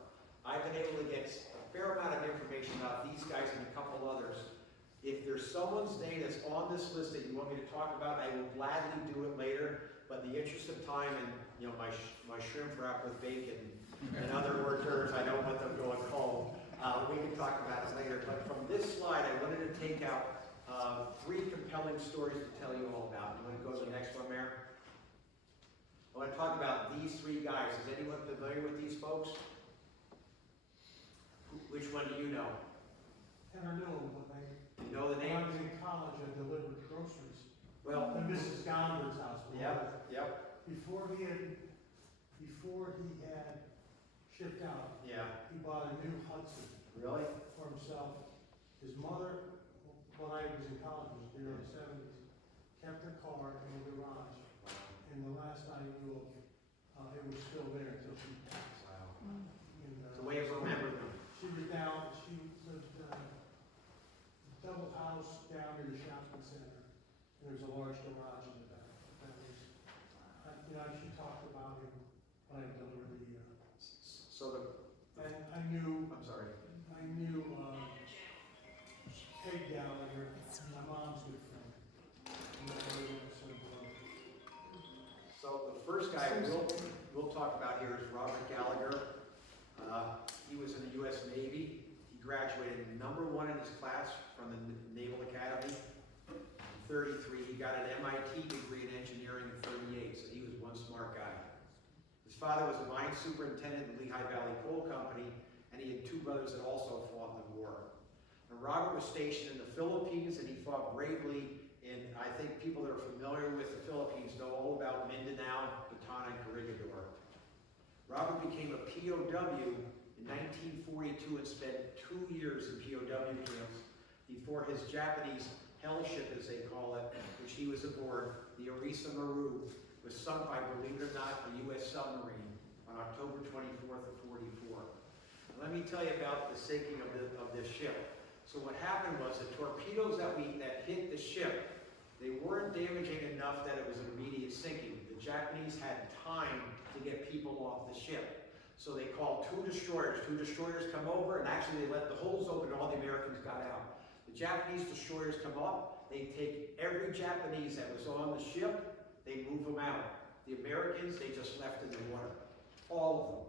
I've been able to get a fair amount of information about these guys and a couple others. If there's someone's name that's on this list that you want me to talk about, I will gladly do it later. But in the interest of time and my shrimp wrap with bacon and other hors d'oeuvres, I don't want them going cold. We can talk about it later. But from this slide, I wanted to take out 3 compelling stories to tell you all about. You want to go to the next one, Mayor? I want to talk about these 3 guys. Is anyone familiar with these folks? Which one do you know? And I know, but You know the when I was names? in college, I delivered groceries. Well, At Mrs. Gonder's house. yep. Before he had shipped out, Yeah. he bought a new Hudson. Really? for himself. His mother, when I was in college, was in the early 70s, kept her car in the garage. And the last I knew of, it was still there until she passed. Wow. And, It's a way of remembering them. she was down, she lived, double house down in the shopping center. And there's a large garage in the back. That was, you know, she talked about him when I delivered the, So and I knew, I'm sorry. Peg Gallagher, my mom's good friend. And I knew her son Blake. So the first guy we'll talk about here is Robert Gallagher. He was in the U.S. Navy. He graduated #1 in his class from the Naval Academy. In 33, he got an MIT degree in engineering in 38, so he was one smart guy. His father was a mine superintendent in Lehigh Valley Coal Company, and he had 2 brothers that also fought in the war. And Robert was stationed in the Philippines, and he fought bravely in, I think people that are familiar with the Philippines know all about Mindanao, Bataan, and Corregidor. Robert became a POW in 1942 and spent 2 years in POW camps before his Japanese hell ship, as they call it, which he was aboard, the Orisa Maru, was sunk by, believe it or not, a U.S. submarine on October 24th of 44. And let me tell you about the sinking of this ship. So what happened was the torpedoes that hit the ship, they weren't damaging enough that it was an immediate sinking. The Japanese had time to get people off the ship. So they called 2 destroyers. 2 destroyers come over, and actually they let the holes open and all the Americans got out. The Japanese destroyers come up, they take every Japanese that was on the ship, they move them out. The Americans, they just left in the water. All of them.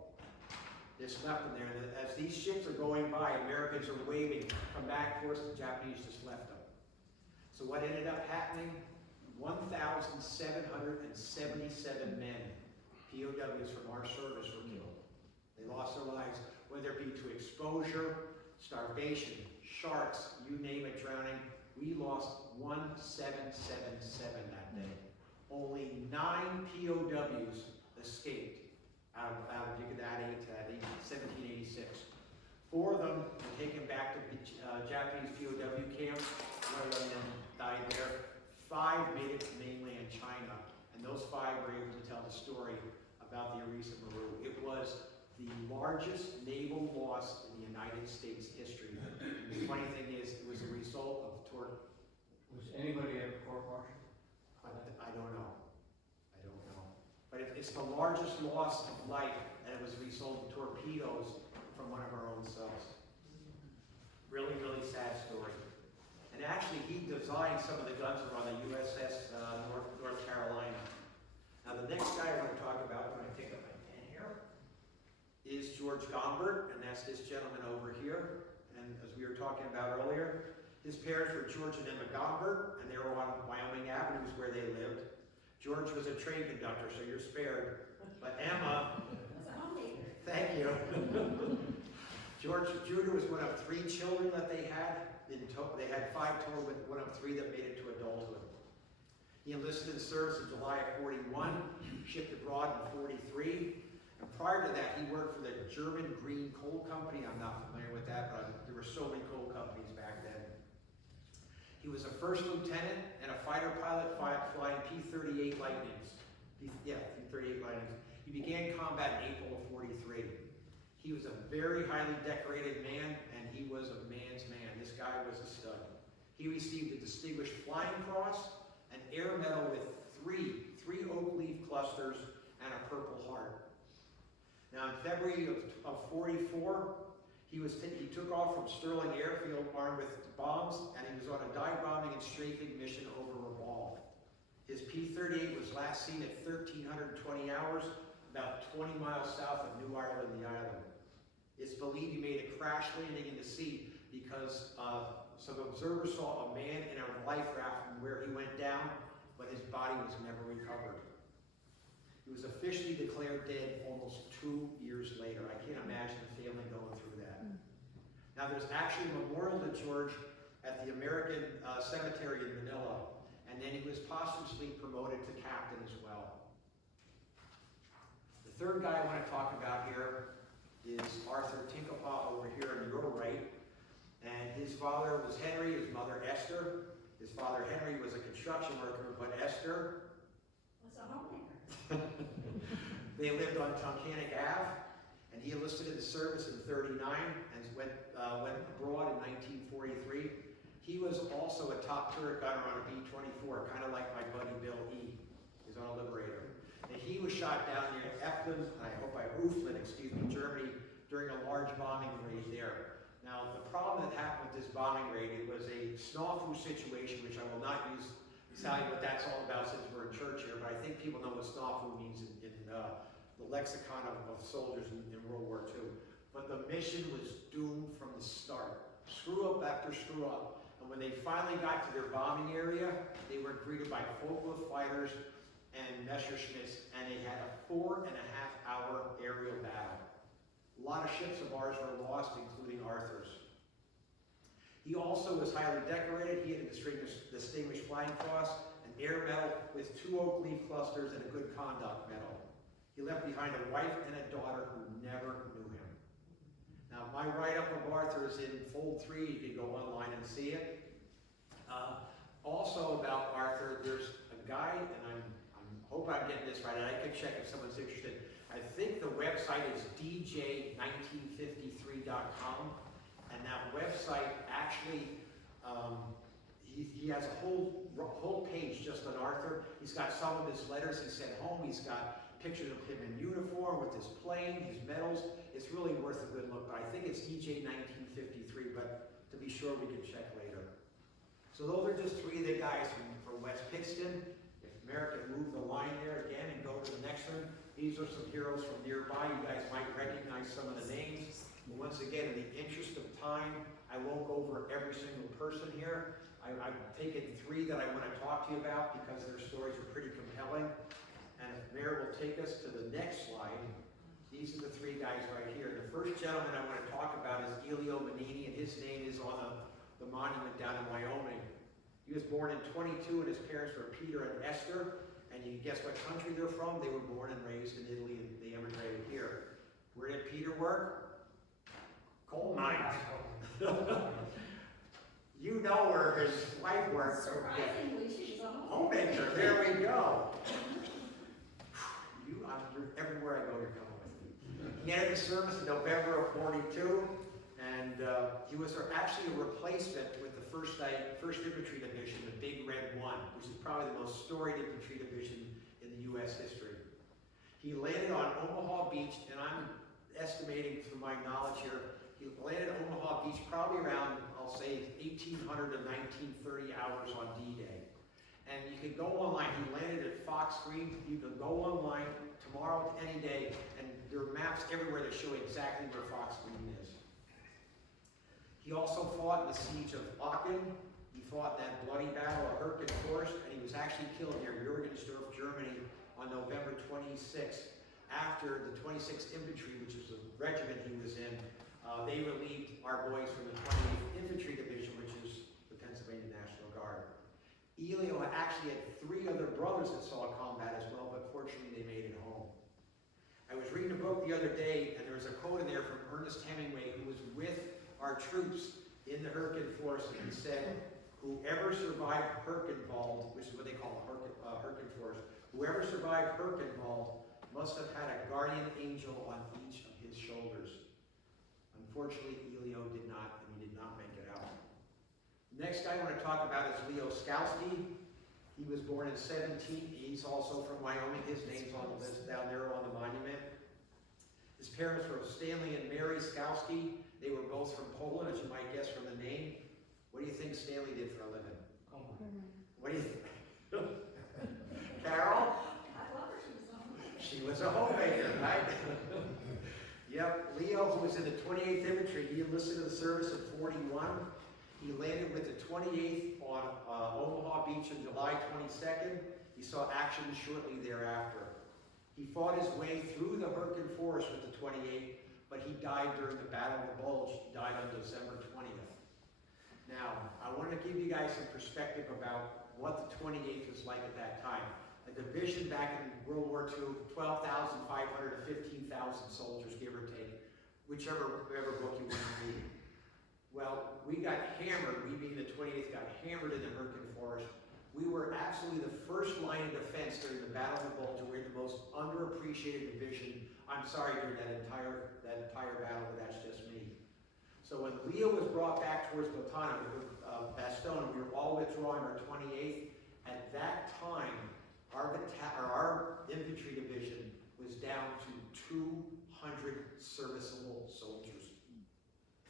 Just left them there. And as these ships are going by, Americans are waving, come back for us, the Japanese just left them. So what ended up happening? 1,777 men, POWs from our service, were killed. They lost their lives, whether it be to exposure, starvation, sharks, you name it, drowning. We lost 1,777 that day. Only 9 POWs escaped out of that 1786. 4 of them were taken back to Japanese POW camps. 1 of them died there. 5 made it to mainland China, and those 5 were able to tell the story about the Orisa Maru. It was the largest naval loss in the United States history. And the funny thing is, it was a result of Was anybody ever court-martialed? I don't know. But it's the largest loss of life, and it was a result of torpedoes from one of our own cells. Really, really sad story. And actually, he designed some of the guns that were on the USS North Carolina. Now, the next guy I want to talk about, when I pick up my pen here, is George Gombert, and that's this gentleman over here. And as we were talking about earlier, his parents were George and Emma Gombert, and they were on Wyoming Avenue, where they lived. George was a train conductor, so you're spared. But Emma, thank you. George Jr. was one of 3 children that they had. They had 5 total, but one of 3 that made it to adulthood. He enlisted in service in July of 41, shipped abroad in 43. And prior to that, he worked for the German Green Coal Company. I'm not familiar with that, but there were so many coal companies back then. He was a first lieutenant and a fighter pilot flying P-38 Lightnings. P-38 Lightnings. He began combat in April of 43. He was a very highly decorated man, and he was a man's man. This guy was a stud. He received a Distinguished Flying Cross, an Air Medal with three oak leaf clusters, and a Purple Heart. Now, in February of 44, he took off from Sterling Airfield armed with bombs, and he was on a dive bombing and strafing mission over Rabaul. His P-38 was last seen at 1,320 hours, about 20 miles south of New Ireland, the island. It's believed he made a crash landing in the sea because some observers saw a man in a life raft from where he went down, but his body was never recovered. He was officially declared dead almost 2 years later. I can't imagine the family going through that. Now, there's actually a memorial to George at the American Cemetery in Manila, and then he was posthumously promoted to captain as well. The third guy I want to talk about here is Arthur Tinkapaw over here on your right. his father was Henry, his mother Esther. His father Henry was a construction worker, but Esther Was a homemaker. they lived on Tunkhannock Ave, and he enlisted in the service in '39 and went abroad in 1943. He was also a top turret gunner on a B-24, kind of like my buddy Bill E. He's on a Liberator. And he was shot down near Uflen, Germany, during a large bombing raid there. Now, the problem that happened with this bombing raid, it was a snafu situation, which I will not tell you what that's all about since we're in church here, but I think people know what snafu means in the lexicon of soldiers in World War II. But the mission was doomed from the start. Screw up after screw up. And when they finally got to their bombing area, they were greeted by Focke-Wulf fighters and Messerschmitts, and they had a 4.5-hour aerial battle. A lot of ships of ours were lost, including Arthur's. He also was highly decorated. He had a distinguished flying cross, an air medal with 2 oak leaf clusters, and a good conduct medal. He left behind a wife and a daughter who never knew him. Now, my write-up of Arthur is in fold 3. You can go online and see it. Also about Arthur, there's a guy, and I hope I'm getting this right, and I can check if someone's interested. I think the website is dj1953.com, and that website actually, he has a whole page just on Arthur. He's got some of his letters he sent home. He's got pictures of him in uniform with his plane, his medals. It's really worth a good look, but I think it's DJ1953, but to be sure we can check later. So those are just 3 of the guys from West Pittston. If America can move the line there again and go to the next one, these are some heroes from nearby. You guys might recognize some of the names. But once again, in the interest of time, I won't go over every single person here. I've taken 3 that I want to talk to you about because their stories are pretty compelling. And if Mayor will take us to the next slide, these are the 3 guys right here. The first gentleman I want to talk about is Elio Manini, and his name is on the monument down in Wyoming. He was born in 22, and his parents were Peter and Esther. And you guess what country they're from? They were born and raised in Italy, and they emigrated here. Where did Peter work? Coal mines. You know where his wife worked. Surprisingly, she's a Homemaker, there we go. Everywhere I go, you're coming with me. He entered the service in November of '42, and he was actually a replacement with the 1st Infantry Division, the Big Red 1, which is probably the most storied infantry division in the U.S. history. He landed on Omaha Beach, and I'm estimating from my knowledge here, he landed at Omaha Beach probably around, I'll say, 1800 to 1930 hours on D-Day. And you can go online. He landed at Fox Green. You can go online tomorrow, any day, and there are maps everywhere that show exactly where Fox Green is. He also fought in the siege of Aachen. He fought in that bloody battle of Herken Forest, and he was actually killed near Jürgensdorf, Germany, on November 26th. After the 26th Infantry, which is the regiment he was in, they relieved our boys from the 28th Infantry Division, which is the Pennsylvania National Guard. Elio actually had 3 other brothers that saw combat as well, but fortunately they made it home. I was reading a book the other day, and there was a quote in there from Ernest Hemingway, who was with our troops in the Herken Forest, and he said, whoever survived Herkenwald, which is what they call the Herken Forest, whoever survived Herkenwald must have had a guardian angel on each of his shoulders. Unfortunately, Elio did not, and he did not make it out. Next guy I want to talk about is Leo Skalski. He was born in 17. He's also from Wyoming. His name's on the list down there on the monument. His parents were Stanley and Mary Skalski. They were both from Poland, as you might guess from the name. What do you think Stanley did for a living? What do you think? Carol? I love her. She was a homemaker, right? Yep. Leo, who was in the 28th Infantry, he enlisted in the service in '41. He landed with the 28th on Omaha Beach on July 22nd. He saw action shortly thereafter. He fought his way through the Herken Forest with the 28th, but he died during the Battle of the Bulge. He died on December 20th. Now, I want to give you guys some perspective about what the 28th was like at that time. A division back in World War II, 12,500 to 15,000 soldiers, give or take, whichever book you want to read. Well, we got hammered, we being the 28th, got hammered in the Hurricane Forest. We were absolutely the first line of defense during the Battle of the Bulge. We were the most underappreciated division. I'm sorry, during that entire battle, but that's just me. So when Leo was brought back towards Bastogne, we were all withdrawing our 28th. At that time, our infantry division was down to 200 serviceable soldiers.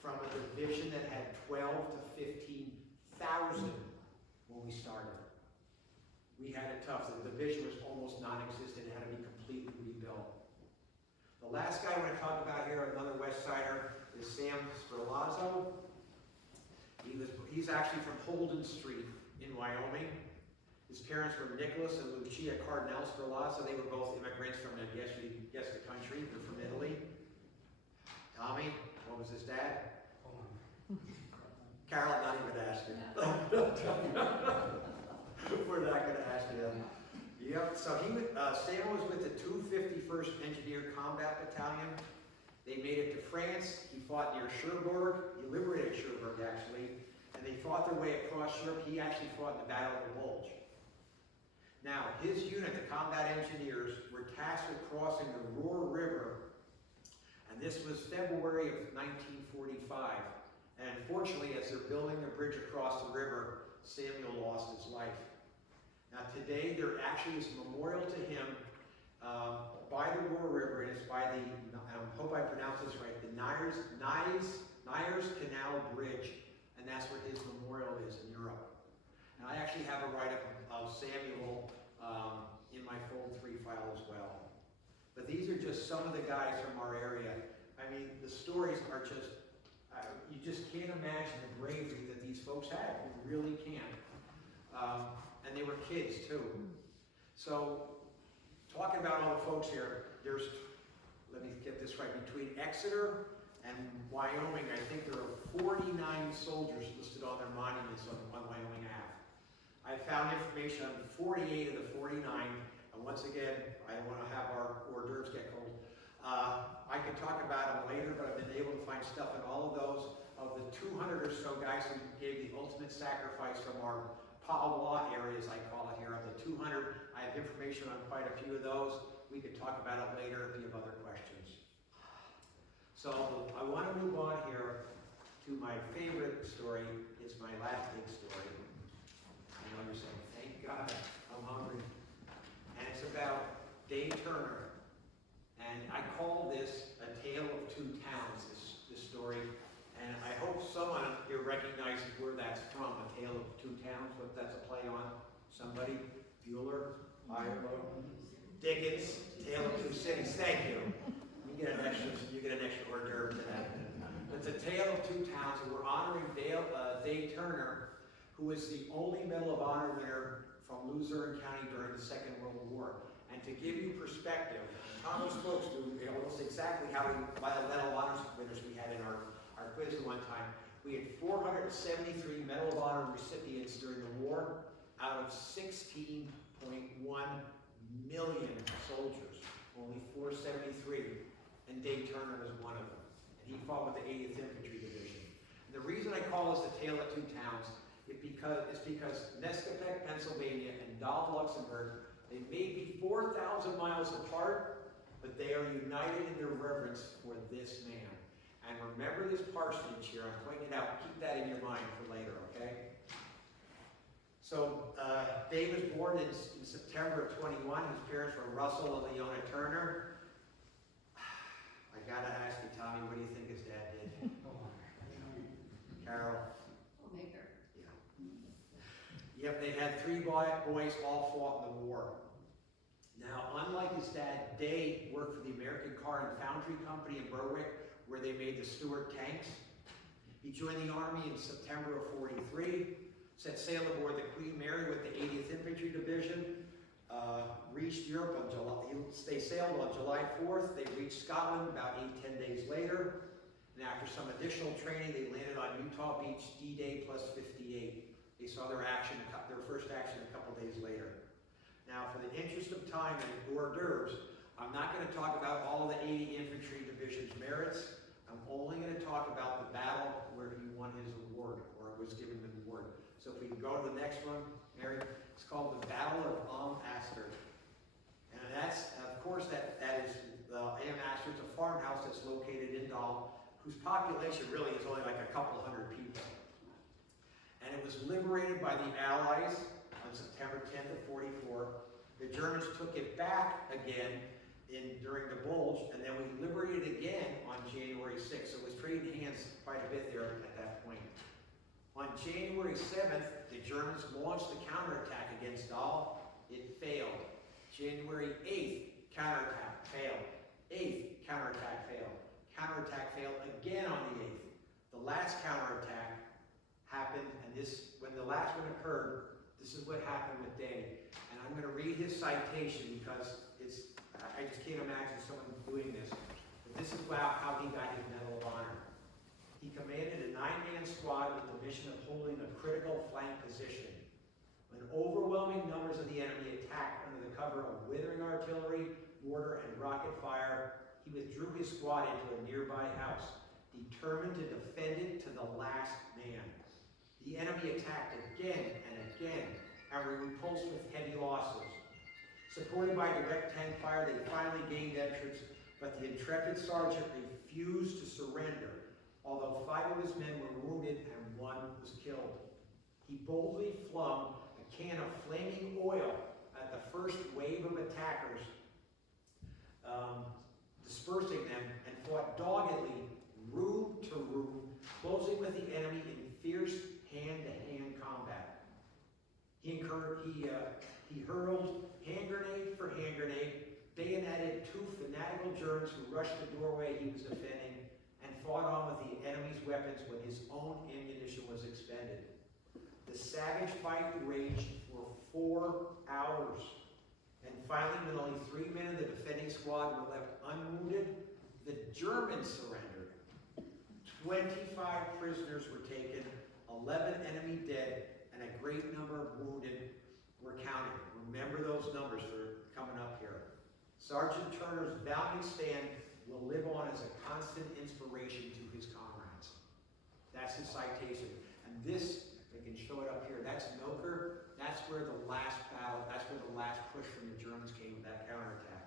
From a division that had 12 to 15,000 when we started. We had it tough. The division was almost non-existent. It had to be completely rebuilt. The last guy I want to talk about here, another West Sider, is Sam Sperlazzo. He's actually from Holden Street in Wyoming. His parents were Nicholas and Lucia Cardinal Sperlazzo. They were both immigrants from, I guess the country. They're from Italy. Tommy, what was his dad? Carol, not even ask you. We're not going to ask you. Yep, so Sam was with the 251st Engineer Combat Battalion. They made it to France. He fought near Cherbourg. He liberated Cherbourg, actually. And they fought their way across Europe. He actually fought in the Battle of the Bulge. Now, his unit, the Combat Engineers, were tasked with crossing the Roer River. And this was February of 1945. And unfortunately, as they're building the bridge across the river, Samuel lost his life. Now today, there actually is a memorial to him by the Roer River, and it's by the, I hope I pronounce this right, the Nyers Canal Bridge, and that's where his memorial is in Europe. And I actually have a write-up of Samuel in my Fold 3 file as well. But these are just some of the guys from our area. I mean, the stories are just, you just can't imagine the bravery that these folks had. You really can't. And they were kids too. So, talking about all the folks here, there's, let me get this right, between Exeter and Wyoming, I think there are 49 soldiers listed on their monuments on Wyoming Ave. I found information on 48 of the 49, and once again, I don't want to have our hors d'oeuvres get cold. I can talk about them later, but I've been able to find stuff in all of those. Of the 200 or so guys who gave the ultimate sacrifice from our Palois areas, I call it here, of the 200, I have information on quite a few of those. We could talk about it later if you have other questions. So I want to move on here to my favorite story. It's my last big story. I know you're saying, thank God, I'm hungry. And it's about Dave Turner. And I call this A Tale of Two Towns, this story. And I hope someone here recognizes where that's from, A Tale of Two Towns, what that's a play on. Somebody? Bueller? Ireland? Dickens? Tale of Two Cities. Thank you. You get an extra hors d'oeuvre to that. It's A Tale of Two Towns, and we're honoring Dave Turner, who is the only Medal of Honor winner from Luzerne County during the Second World War. And to give you perspective, Thomas folks do almost exactly how many Medal of Honor winners we had in our quiz at one time. We had 473 Medal of Honor recipients during the war out of 16.1 million soldiers. Only 473. And Dave Turner was one of them. And he fought with the 80th Infantry Division. And the reason I call this A Tale of Two Towns is because Nescopec, Pennsylvania and Dahl, Luxembourg, they may be 4,000 miles apart, but they are united in their reverence for this man. And remember this parsonage here, I'm pointing it out, keep that in your mind for later, okay? So, Dave was born in September of 21. His parents were Russell and Leona Turner. I gotta ask you, Tommy, what do you think his dad did? Carol? Homemaker. Yeah. Yep, they had 3 boys, all fought in the war. Now, unlike his dad, Dave worked for the American Car and Foundry Company in Berwick, where they made the Stuart tanks. He joined the Army in September of 43, set sail aboard the Queen Mary with the 80th Infantry Division, reached Europe on they sailed on July 4th, they reached Scotland about 10 days later, and after some additional training, they landed on Utah Beach D-Day plus 58. They saw their first action a couple days later. Now, for the interest of time and hors d'oeuvres, I'm not going to talk about all the 80 Infantry Division's merits. I I'm only going to talk about the battle where he won his award, or was given the award. So if we can go to the next one, Mary, it's called the Battle of Astor. And that's, of course, that is the Astor. It's a farmhouse that's located in Dahl, whose population really is only like a couple hundred people. And it was liberated by the Allies on September 10th of 44. The Germans took it back again during the Bulge, and then we liberated it again on January 6th. So it was trading hands quite a bit there at that point. On January 7th, the Germans launched the counterattack against Dahl. It failed. January 8th, counterattack failed. 8th, counterattack failed. Counterattack failed again on the 8th. The last counterattack happened, and when the last one occurred, this is what happened with Day. And I'm going to read his citation because I just can't imagine someone doing this. But this is about how he got his Medal of Honor. He commanded a 9-man squad with the mission of holding a critical flank position. When overwhelming numbers of the enemy attacked under the cover of withering artillery, mortar, and rocket fire, he withdrew his squad into a nearby house, determined to defend it to the last man. The enemy attacked again and again, and were repulsed with heavy losses. Supported by direct tank fire, they finally gained entrance, but the intrepid sergeant refused to surrender, although 5 of his men were wounded and 1 was killed. He boldly flung a can of flaming oil at the first wave of attackers, dispersing them, and fought doggedly, room to room, closing with the enemy in fierce hand-to-hand combat. He hurled hand grenade for hand grenade, bayoneted 2 fanatical Germans who rushed the doorway he was defending, and fought on with the enemy's weapons when his own ammunition was expended. The savage fight raged for 4 hours, and finally, when only 3 men of the defending squad were left unwounded, the Germans surrendered. 25 prisoners were taken, 11 enemy dead, and a great number of wounded were counted. Remember those numbers that are coming up here. Sergeant Turner's valiant stand will live on as a constant inspiration to his comrades. That's his citation. And this, if I can show it up here, that's Milker. That's where the last battle, that's where the last push from the Germans came with that counterattack.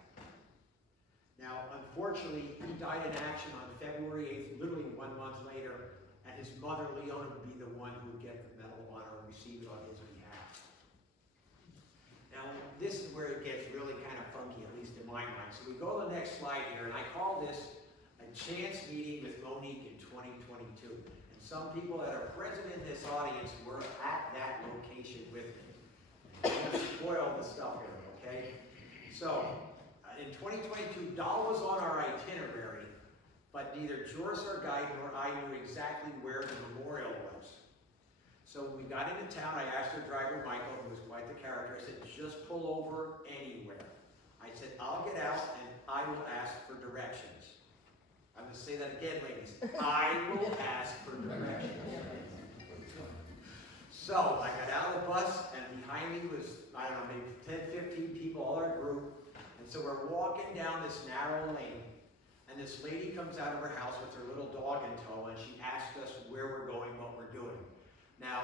Now, unfortunately, he died in action on February 8th, literally 1 month later, and his mother, Leona, would be the one who would get the Medal of Honor and receive it on his behalf. Now, this is where it gets really kind of funky, at least in my mind. So we go to the next slide here, and I call this a chance meeting with Monique in 2022. And some people that are present in this audience were at that location with me. I'm going to spoil the stuff here, okay? So, in 2022, Dahl was on our itinerary, but neither Joris, our guide, nor I knew exactly where the memorial was. So when we got into town, I asked our driver, Michael, who was quite the character, I said, just pull over anywhere. I said, I'll get out and I will ask for directions. I'm going to say that again, ladies. I will ask for directions. So I got out of the bus, and behind me was, I don't know, maybe 10, 15 people, all our group. And so we're walking down this narrow lane, and this lady comes out of her house with her little dog in tow, and she asks us where we're going, what we're doing. Now,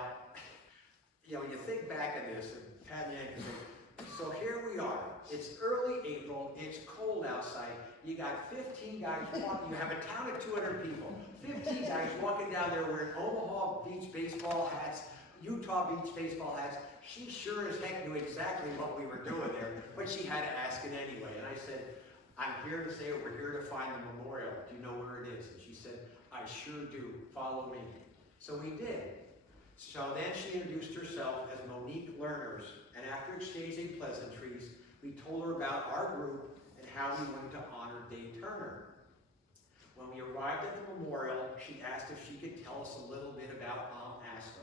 you know, you think back on this, and Pat Yankee said, so here we are. It's early April, it's cold outside. You got 15 guys walking, you have a town of 200 people. 15 guys walking down there wearing Omaha Beach baseball hats, Utah Beach baseball hats. She sure as heck knew exactly what we were doing there, but she had to ask it anyway. And I said, I'm here to say we're here to find the memorial. Do you know where it is? And she said, I sure do. Follow me. So we did. So then she introduced herself as Monique Learners, and after exchanging pleasantries, we told her about our group and how we wanted to honor Dave Turner. When we arrived at the memorial, she asked if she could tell us a little bit about Astor.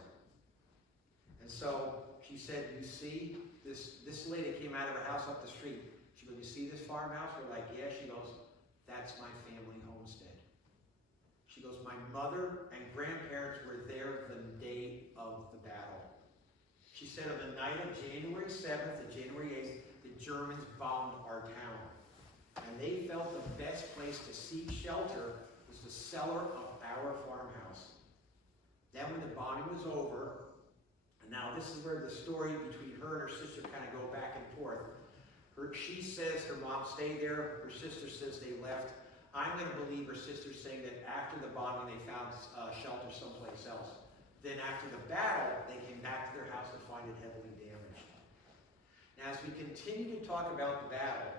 And so she said, you see, this lady came out of her house up the street. She goes, you see this farmhouse? We're like, yeah. She goes, that's my family homestead. She goes, my mother and grandparents were there the day of the battle. She said on the night of January 7th and January 8th, the Germans bombed our town. And they felt the best place to seek shelter was was the cellar of our farmhouse. Then when the bombing was over, and now this is where the story between her and her sister kind of go back and forth. She says her mom stayed there, her sister says they left. I'm going to believe her sister saying that after the bombing they found shelter someplace else. Then after the battle, they came back to their house to find it heavily damaged. Now as we continue to talk about the battle,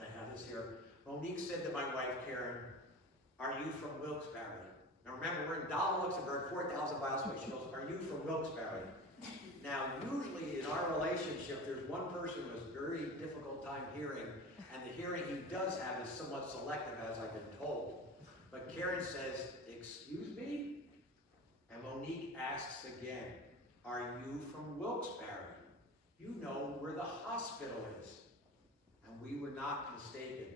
and I have this here, Monique said to my wife Karen, "Are you from Wilkes-Barre?" Now remember, we're in Dahl, Luxembourg, 4,000 miles away. She goes, "Are you from Wilkes-Barre?" Now, usually in our relationship, there's one person who has a very difficult time hearing, and the hearing he does have is somewhat selective, as I've been told. But Karen says, "Excuse me?" And Monique asks again, "Are you from Wilkes-Barre? You know where the hospital is." And we were not mistaken.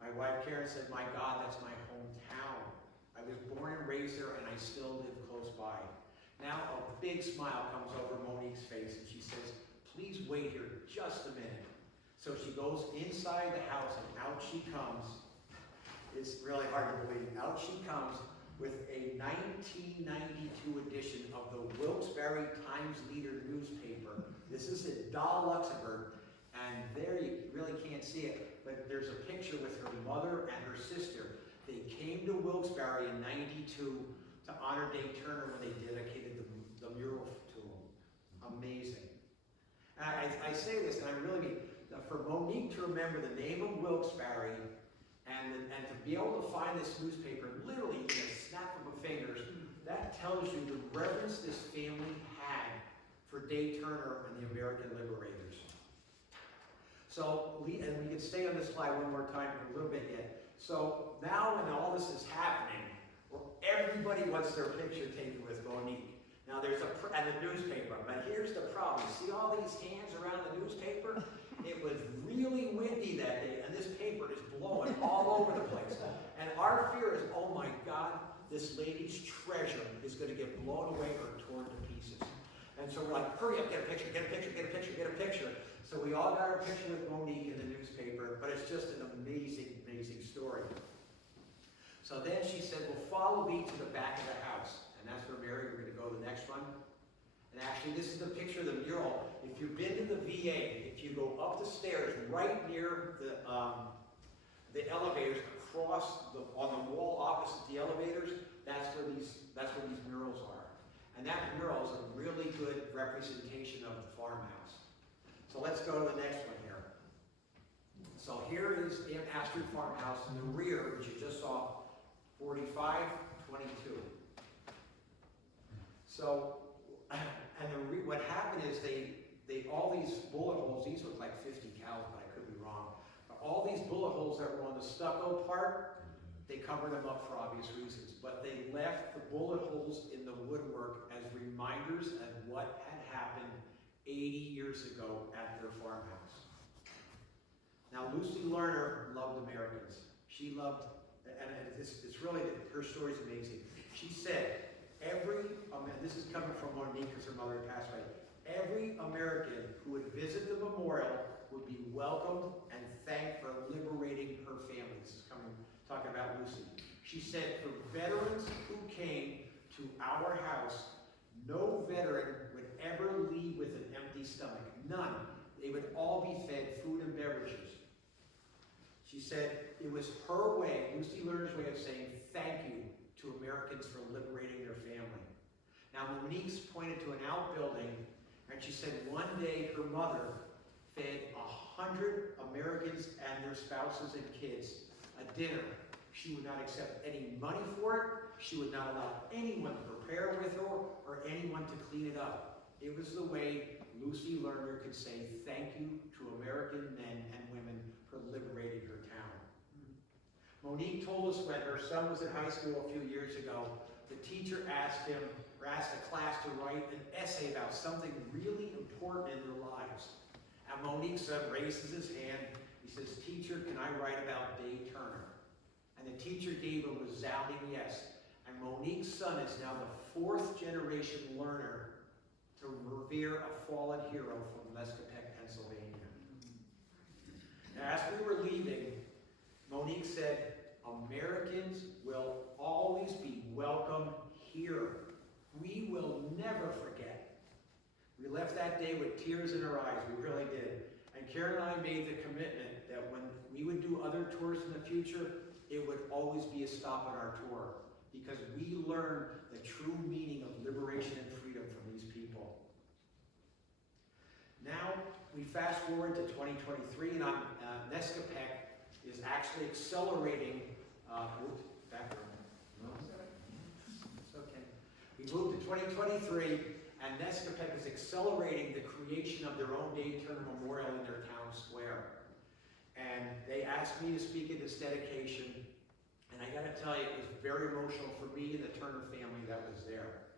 My wife Karen said, "My God, that's my hometown. I was born and raised there, and I still live close by." Now a big smile comes over Monique's face, and she says, "Please wait here just a minute." So she goes inside the house, and out she comes. It's really hard to believe. Out she comes with a 1992 edition of the Wilkes-Barre Times-Leader newspaper. This is in Dahl, Luxembourg, and there you really can't see it, but there's a picture with her mother and her sister. They came to Wilkes-Barre in '92 to honor Dave Turner when they dedicated the mural to him. Amazing. And I say this, and I really mean, for Monique to remember the name of Wilkes-Barre and to be able to find this newspaper literally in a snap of a finger, that tells you the reverence this family had for Dave Turner and the American liberators. So, and we can stay on this slide one more time for a little bit yet. So now when all this is happening, everybody wants their picture taken with Monique. Now there's and the newspaper, but here's the problem. See all these hands around the newspaper? It was really windy that day, and this paper is blowing all over the place. And our fear is, oh my God, this lady's treasure is going to get blown away or torn to pieces. And so we're like, hurry up, get a picture, get a picture, get a picture, get a picture. So we all got our picture with Monique in the newspaper, but it's just an amazing, amazing story. So then she said, "Well, follow me to the back of the house." And that's where Mary, we're going to go to the next one. And actually, this is the picture of the mural. If you've been to the VA, if you go up the stairs right near the elevators, on the wall opposite the elevators, that's where these murals are. And that mural is a really good representation of the farmhouse. So let's go to the next one here. So here is Aunt Astrid Farmhouse in the rear, which you just saw, 4522. So, and what happened is they all these bullet holes, these look like 50 cal, but I could be wrong. But all these bullet holes that were on the stucco part, they covered them up for obvious reasons. But they left the bullet holes in the woodwork as reminders of what had happened 80 years ago at their farmhouse. Now, Lucy Lerner loved Americans. She loved, and it's really, her story's amazing. She said, this is coming from Monique because her mother had passed away, every American who would visit the memorial would be welcomed and thanked for liberating her family. This is talking about Lucy. She said, "For veterans who came to our house, no veteran would ever leave with an empty stomach. None. They would all be fed food and beverages." She said it was her way, Lucy Lerner's way of saying thank you to Americans for liberating their family. Now Monique's pointed to an outbuilding, and she said one day her mother fed 100 Americans and their spouses and kids a dinner. She would not accept any money for it. She would not allow anyone to prepare with her or anyone to clean it up. It was the way Lucy Lerner could say thank you to American men and women for liberating her town. Monique told us when her son was in high school a few years ago, the teacher asked the class to write an essay about something really important in their lives. And Monique's son raises his hand. He says, "Teacher, can I write about Dave Turner?" And the teacher gave a resounding yes. And Monique's son is now the 4th generation learner to revere a fallen hero from Lescopec, Pennsylvania. Now, as we were leaving, Monique said, Americans will always be welcome here. We will never forget. We left that day with tears in our eyes, we really did. And Karen and I made the commitment that when we would do other tours in the future, it would always be a stop on our tour, because we learned the true meaning of liberation and freedom from these people. Now, we fast forward to 2023, and Nescapec is actually accelerating, back room. No? It's okay. We moved to 2023, and Nescapec is accelerating the creation of their own Dave Turner Memorial in their town square. And they asked me to speak at this dedication, and I gotta tell you, it was very emotional for me and the Turner family that was there.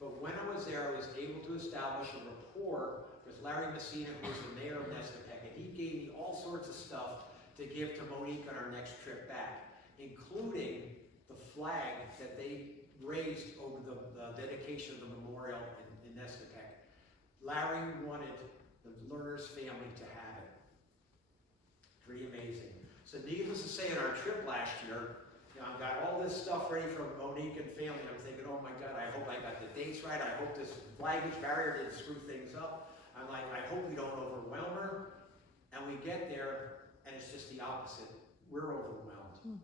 But when I was there, I was able to establish a rapport with Larry Messina, who was the mayor of Nescapec, and he gave me all sorts of stuff to give to Monique on our next trip back, including the flag that they raised over the dedication of the memorial in Nescapec. Larry wanted the learner's family to have it. Pretty amazing. So needless to say, on our trip last year, I got all this stuff ready for Monique and family. I'm thinking, oh my God, I hope I got the dates right. I hope this language barrier didn't screw things up. I'm like, I hope we don't overwhelm her. And we get there, and it's just the opposite. We're overwhelmed.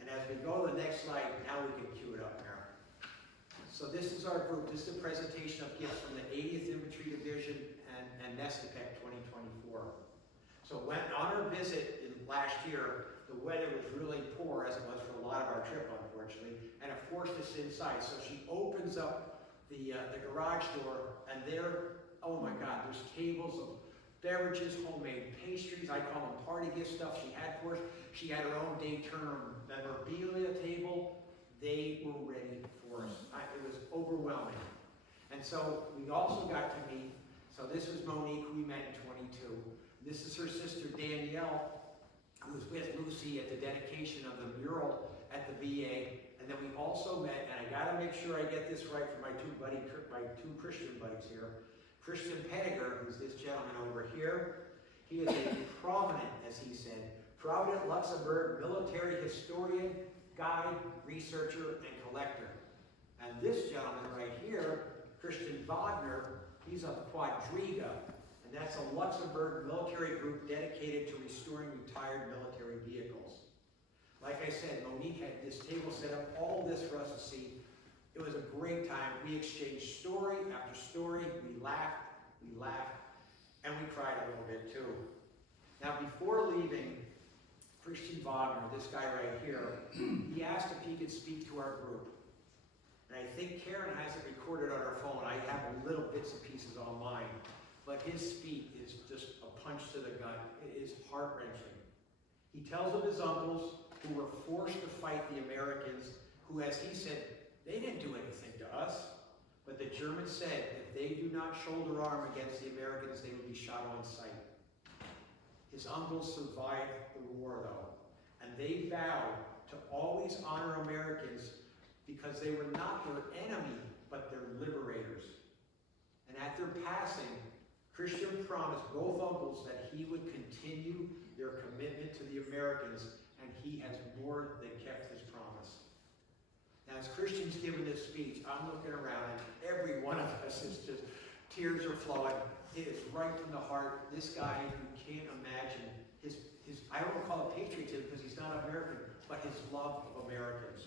And as we go to the next slide, now we can cue it up now. So this is our group. This is a presentation of gifts from the 80th Infantry Division and Nescapec 2024. So when on our visit last year, the weather was really poor, as it was for a lot of our trip, unfortunately, and it forced us inside. So she opens up the garage door, and there, oh my God, there's tables of beverages, homemade pastries. I call them party gift stuff she had for us. She had her own Dave Turner memorabilia table. They were ready for us. It was overwhelming. And so we also got to meet, so this was Monique, who we met in 22. This is her sister Danielle, who was with Lucy at the dedication of the mural at the VA. And then we also met, and I gotta make sure I get this right for my two Christian buddies here. Christian Pettiger, who's this gentleman over here. He is a prominent, as he said, prominent Luxembourg military historian, guide, researcher, and collector. And this gentleman right here, Christian Wagner, he's a quadriga, and that's a Luxembourg military group dedicated to restoring retired military vehicles. Like I said, Monique had this table set up, all this for us to see. It was a great time. We exchanged story after story. We laughed, and we cried a little bit too. Now, before leaving, Christian Wagner, this guy right here, he asked if he could speak to our group. And I think Karen has it recorded on her phone. I have little bits and pieces on mine. But his speech is just a punch to the gut. It is heart-wrenching. He tells of his uncles who were forced to fight the Americans, who, as he said, they didn't do anything to us. But the Germans said if they do not shoulder arm against the Americans, they would be shot on sight. His uncles survived the war, though, and they vowed to always honor Americans because they were not their enemy, but their liberators. And at their passing, Christian promised both uncles that he would continue their commitment to the Americans, and he has more than kept his promise. Now, as Christian's giving this speech, I'm looking around, and every one of us is just, tears are flowing. It is right from the heart. This guy, you can't imagine his I don't want to call it patriotism because he's not American, but his love of Americans.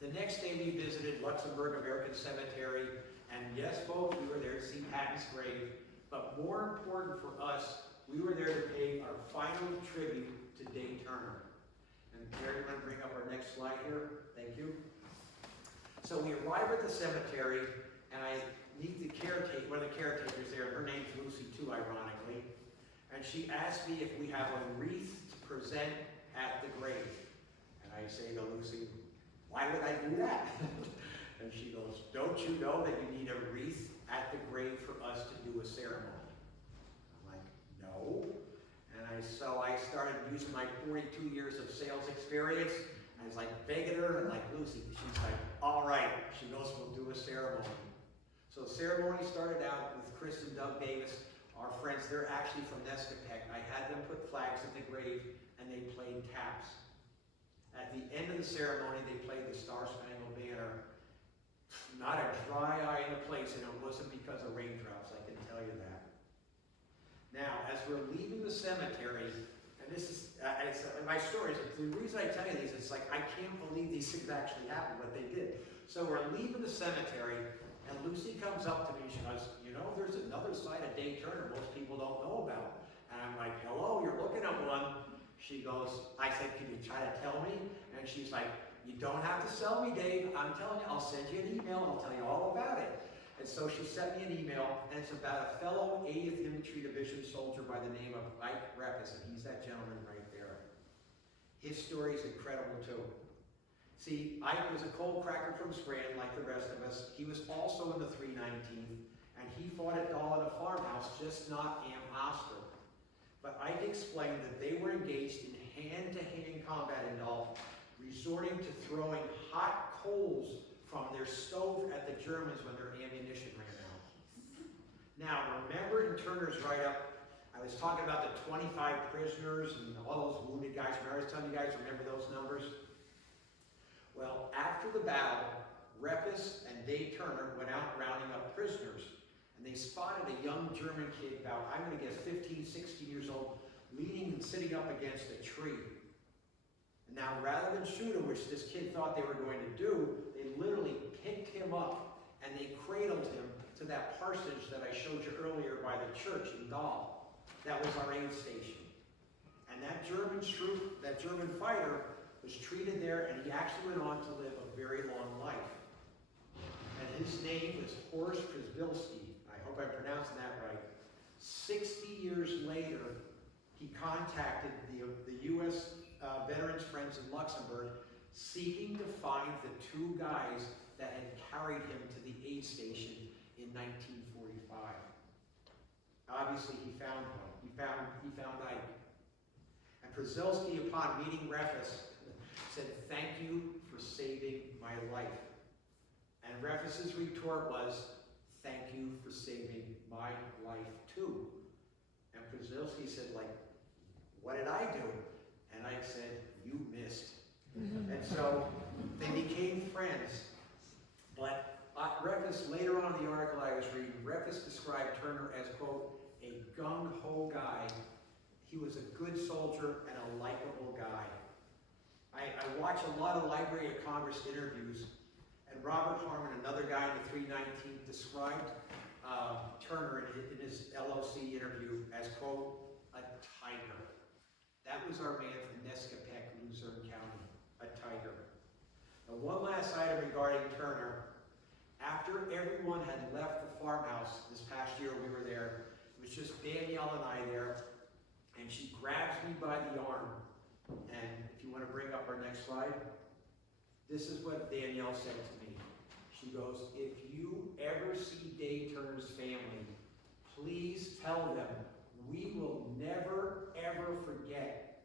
The next day we visited Luxembourg American Cemetery, and yes, folks, we were there to see Patton's grave, but more important for us, we were there to pay our final tribute to Dave Turner. And Carrie, you want to bring up our next slide here? Thank you. So we arrive at the cemetery, and I meet the caretaker, one of the caretakers there, and her name's Lucy too, ironically. And she asked me if we have a wreath to present at the grave. And I say to Lucy, why would I do that? And she goes, don't you know that you need a wreath at the grave for us to do a ceremony? I'm like, no. And so I started using my 42 years of sales experience. I was like begging her, and like Lucy, she's like, all right. She goes, we'll do a ceremony. So the ceremony started out with Chris and Doug Davis, our friends. They're actually from Nescapec. I had them put flags at the grave, and they they played taps. At the end of the ceremony, they played the Star Spangled Banner. Not a dry eye in the place, and it wasn't because of raindrops, I can tell you that. Now, as we're leaving the cemetery, and this is, my stories, the reason I tell you these, it's like, I can't believe these things actually happened, what they did. So we're leaving the cemetery, and Lucy comes up to me, and she goes, you know, there's another side of Dave Turner most people don't know about. And I'm like, hello, you're looking at one. She goes, I said, can you try to tell me? And she's like, you don't have to sell me, Dave. I'm telling you, I'll send you an email. I'll tell you all about it. And so she sent me an email, and it's about a fellow 80th Infantry Division soldier by the name of Ike Reppes, and he's that gentleman right there. His story is incredible, too. See, Ike was a cold cracker from Scranton, like the rest of us. He was also in the 319th, and he fought at Dahl at a farmhouse, just not Amherst. But Ike explained that they were engaged in hand-to-hand combat in Dahl, resorting to throwing hot coals from their stove at the Germans when their ammunition ran out. Now, remember in Turner's write-up, I was talking about the 25 prisoners and all those wounded guys. Remember I was telling you guys, remember those numbers? Well, after the battle, Reppes and Dave Turner went out rounding up prisoners, and they spotted a young German kid about, I'm going to guess 15, 16 years old, leaning and sitting up against a tree. And now, rather than shoot him, which this kid thought they were going to do, they literally picked him up and they cradled him to that parsonage that I showed you earlier by the church in Dahl. That was our aid station. And that German troop, that German fighter, was treated there, and he actually went on to live a very long life. And his name was Horst Przybylski. I hope I'm pronouncing that right. 60 years later, he contacted the U.S. Veterans Friends in Luxembourg, seeking to find the two guys that had carried him to the aid station in 1945. Obviously, he found one. He found Ike. And Przybylski, upon meeting Reppes, said, "Thank you for saving my life." And Reppes' retort was, "Thank you for saving my life too." And Przybylski said, like, "What did I do?" And I said, "You missed." And so they became friends. But Reppes, later on in the article I was reading, Reppes described Turner as, quote, "a gung-ho guy." He was a good soldier and a likable guy. I watch a lot of Library of Congress interviews, and Robert Harmon, another guy in the 319th, described Turner in his LOC interview as, quote, "a tiger." That was our man from Nescapec, Luzerne County, a tiger. Now, one last item regarding Turner. After everyone had left the farmhouse this past year we were there, it was just Danielle and I there, and she grabs me by the arm. And if you want to bring up our next slide, this is what Danielle said to me. She goes, "If you ever see Dave Turner's family, please tell them we will never, ever forget.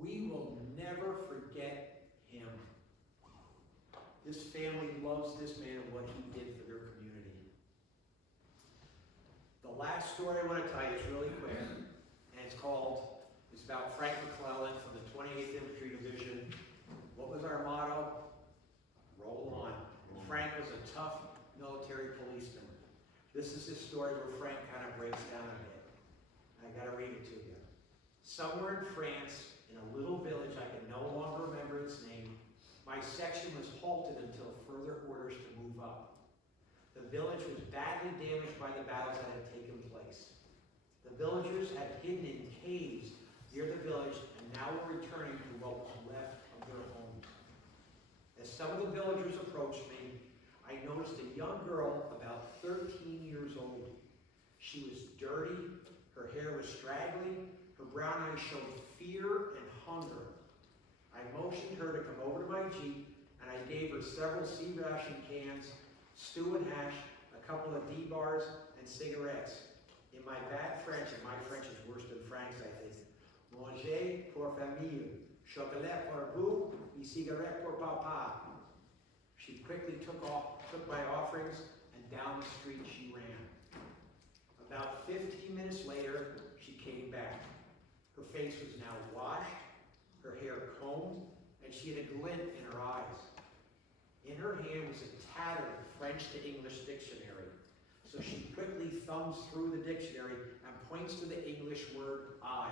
We will never forget him." This family loves this man and what he did for their community. The last story I want to tell you is really quick, and it's about Frank McClellan from the 28th Infantry Division. What was our motto? Roll on. Frank was a tough military policeman. This is his story where Frank kind of breaks down a bit. I got to read it to you. Somewhere in France, in a little village, I can no longer remember its name, my section was halted until further orders to move up. The village was badly damaged by the battles that had taken place. The villagers had hidden in caves near the village and now were returning to what was left of their homes. As some of the villagers approached me, I noticed a young girl about 13 years old. She was dirty, her hair was straggly, her brown eyes showed fear and hunger. I motioned her to come over to my Jeep, and I gave her several sea ration cans, stew and hash, a couple of D-bars, and cigarettes. In my bad French, and my French is worse than Frank's, I think, manger pour famille, chocolat pour vous, et cigarette pour papa. She quickly took my offerings, and down the street she ran. About 15 minutes later, she came back. Her face was now washed, her hair combed, and she had a glint in her eyes. In her hand was a tattered French to English dictionary. So she quickly thumbs through the dictionary and points to the English word I.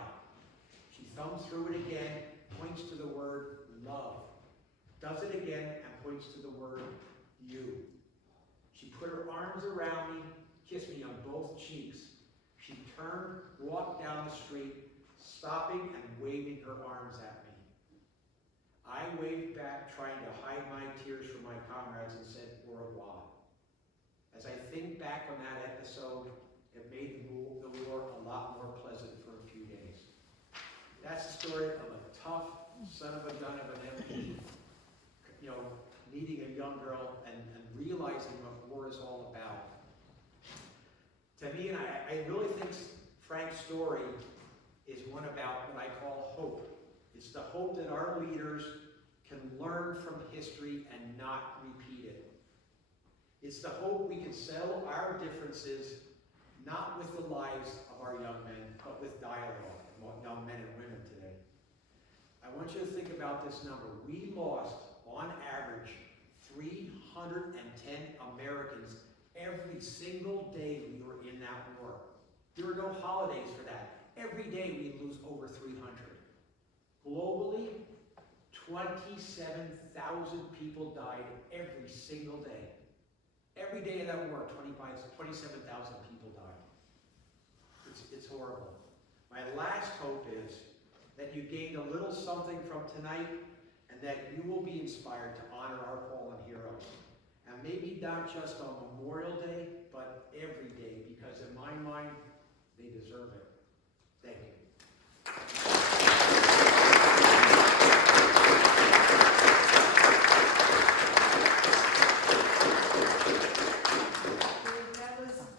She thumbs through it again, points to the word love, does it again, and points to the word you. She put her arms around me, kissed me on both cheeks. She turned, walked down the street, stopping and waving her arms at me. I waved back, trying to hide my tears from my comrades, and said, au revoir. As I think back on that episode, it made the war a lot more pleasant for a few days. That's the story of a tough son of a gun of an MP, meeting a young girl and realizing what war is all about. To me, and I really think Frank's story is one about what I call hope. It's the hope that our leaders can learn from history and not repeat it. It's the hope we can settle our differences, not with the lives of our young men, but with dialogue, young men and women today. I want you to think about this number. We lost, on average, 310 Americans every single day we were in that war. There were no holidays for that. Every day we lose over 300. Globally, 27,000 people died every single day. Every day of that war, 27,000 people died. It's horrible. My last hope is that you gained a little something from tonight, and that you will be inspired to honor our fallen heroes. And maybe not just on Memorial Day, but every day, because in my mind, they deserve it. Thank you.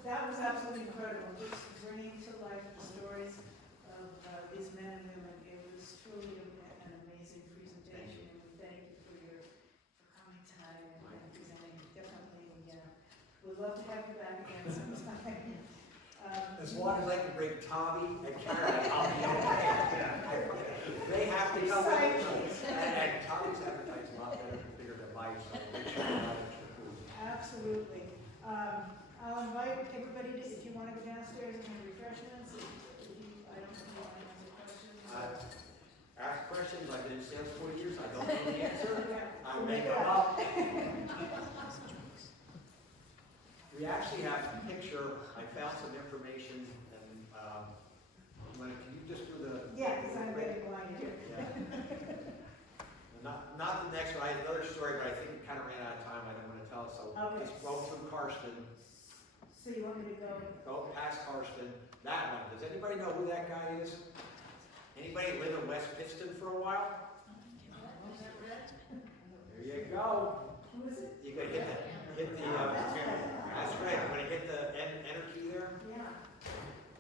That was absolutely incredible, just bringing to life the stories of these men and women. It was truly an amazing presentation, and we thank you for coming tonight and presenting differently. We'd love to have you back again sometime. As long as I can bring Tommy and Karen, I'll be okay. They have to come with me. And Tommy's appetite's a lot better, bigger than mine, so make sure you're not extra food. Absolutely. I'll invite everybody to, if you want to go downstairs and have refreshments, I don't know if you want to answer questions. Ask questions, I've been in sales 40 years, I don't know the answer, I make them up. We actually have a picture, I found some information, and can you just do the... Yeah, because I'm getting blinded here. Yeah. Not the next one, I had another story, but I think we kind of ran out of time, I don't want to tell it, so Okay. just go through Karsten, So you want me to go? go past Karsten, that one. Does anybody know who that guy is? Anybody live in West Pittston for a while? There you go. Who is it? You gotta hit the that's right, I'm gonna hit the enter key there. Yeah.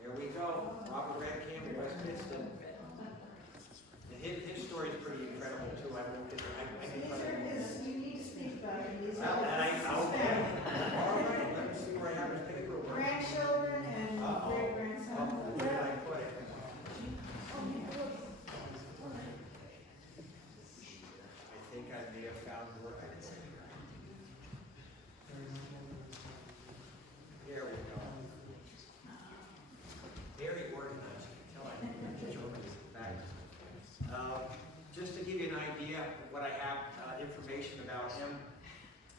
There we go, Robert Van Campbell, West Pittston. And his story is pretty incredible too, I won't get I can These tell are you. his, you need to speak about him. These Well, are and his all right, let me see where I have his paperwork. grandchildren and great grandson. Where did I put it? I think I may have found where I did. There we go. Very organized, you can tell I just opened his bag. Just to give you an idea of what I have, information about him,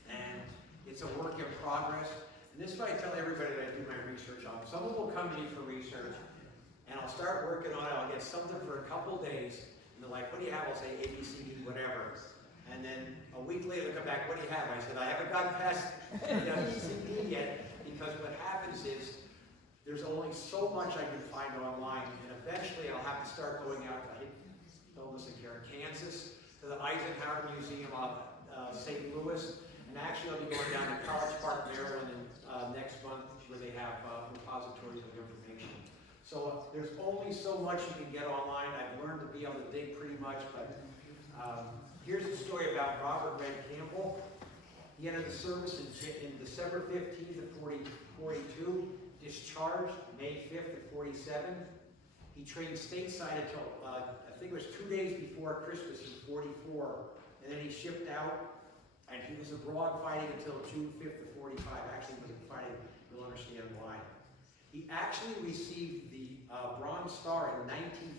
and it's a work in progress. And this is what I tell everybody that I do my research on. Someone will come to me for research, and I'll start working on it, I'll get something for a couple days, and they're like, what do you have? I'll say A, B, C, D, whatever. And then a week later, they come back, what do you have? I said, I haven't gotten past A, B, C, D yet, because what happens is, there's only so much I can find online, and eventually I'll have to start going out to Kansas, to the Eisenhower Museum of St. Louis, and actually I'll be going down to College Park, Maryland next month, where they have repositories of information. So there's only so much you can get online. I've learned to be able to dig pretty much, but here's a story about Robert Red Campbell. He entered the service in December 15th of 42, discharged May 5th of 47. He trained stateside until, I think it was 2 days before Christmas in '44, and then he shipped out, and he was abroad fighting until June 5th of '45. Actually, he wasn't fighting, you'll understand why. He actually received the Bronze Star in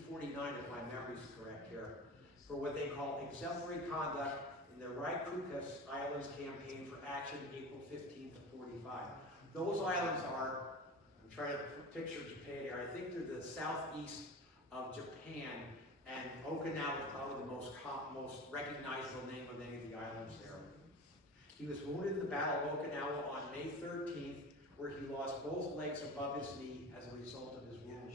1949, if my memory is correct here, for what they call exemplary conduct in the Rykukas Islands campaign for action April 15th of '45. Those islands are, I'm trying to picture Japan here, I think they're the southeast of Japan, and Okinawa is probably the most recognizable name of any of the islands there. He was wounded in the Battle of Okinawa on May 13th, where he lost both legs above his knee as a result of his wounds.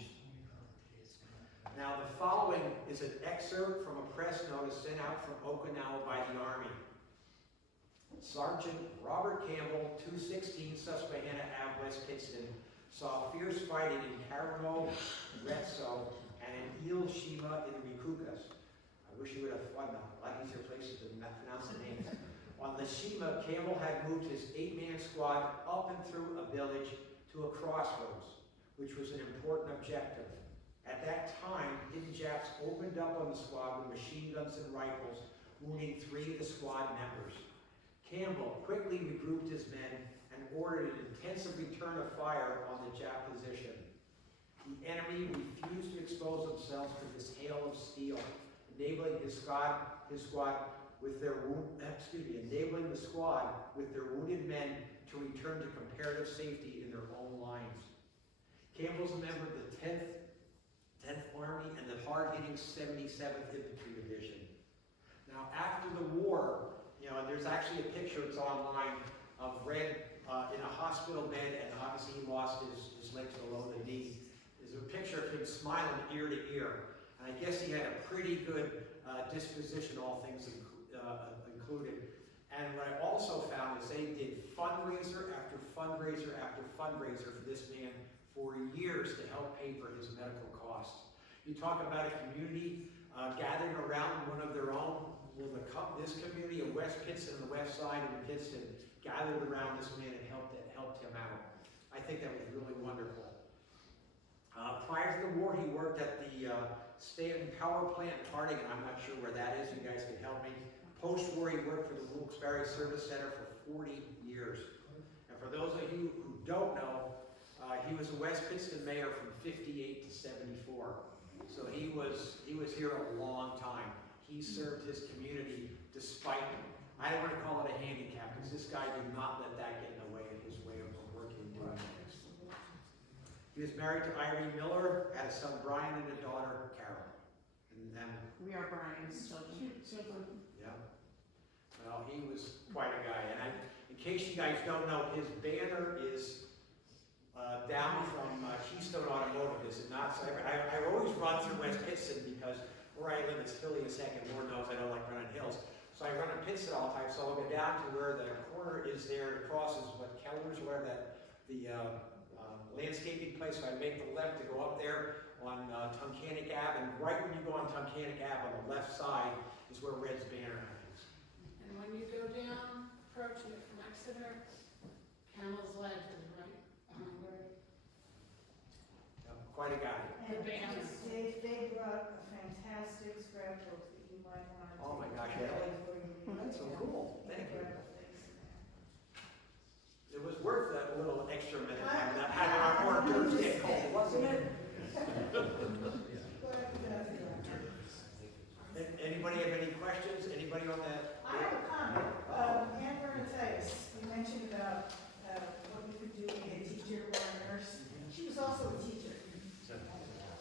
Now the following is an excerpt from a press notice sent out from Okinawa by the Army. Sergeant Robert Campbell, 216 Susquehanna Ave, West Pittston, saw fierce fighting in Karamo, Retso, and in Hiroshima in Rikukas. I wish he would have fun now. A lot easier places to pronounce the names. On the Shima, Campbell had moved his 8-man squad up and through a village to a crossroads, which was an important objective. At that time, hidden Japs opened up on the squad with machine guns and rifles, wounding 3 of the squad members. Campbell quickly regrouped his men and ordered an intensive return of fire on the Jap position. The enemy refused to expose themselves to this hail of steel, enabling the squad with their wounded men to return to comparative safety in their own lines. Campbell's a member of the 10th Army and the hard-hitting 77th Infantry Division. Now, after the war, and there's actually a picture, it's online, of Red in a hospital bed, and obviously he lost his legs below the knee. There's a picture of him smiling ear to ear. And I guess he had a pretty good disposition, all things included. And what I also found is they did fundraiser after fundraiser after fundraiser for this man for years to help pay for his medical costs. You talk about a community gathering around one of their own. Well, this community of West Pittston, the west side of Pittston, gathered around this man and helped him out. I think that was really wonderful. Prior to the war, he worked at the Stanton Power Plant in Harding, and I'm not sure where that is. You guys can help me. Post-war, he worked for the Wilkes-Barre Service Center for 40 years. And for those of you who don't know, he was a West Pittston mayor from 58 to 74. So he was here a long time. He served his community despite, I don't want to call it a handicap, because this guy did not let that get in the way of his way of working and doing things. He was married to Irene Miller, had a son Brian and a daughter Carol. And We are Brian's children. yeah. Well, he was quite a guy. And in case you guys don't know, his banner is down from Keystone Automotive, is it not? So I always run through West Pittston because where I live is hilly as heck, and Lord knows I don't like running hills. So I run in Pittston all the time, so I'll go down to where the corner is there, it crosses what Keller's, where the landscaping place, so I make the left to go up there on Tunkhannock Ave, and right when you go on Tunkhannock Ave on the left side is where Red's banner hangs. And when you go down, approaching it from Exeter, Camel's Ledge is right behind where. Yep, quite a guy. And they brought a fantastic scrapbook that you might want to. Oh my gosh, really? That's so cool. Thank you. It was worth that little extra minute having our hors d'oeuvres get cold, wasn't it? Anybody have any questions? Anybody on that? I have a comment. Ann Bernatitis, you mentioned about what you could do being a teacher or a nurse. She was also a teacher.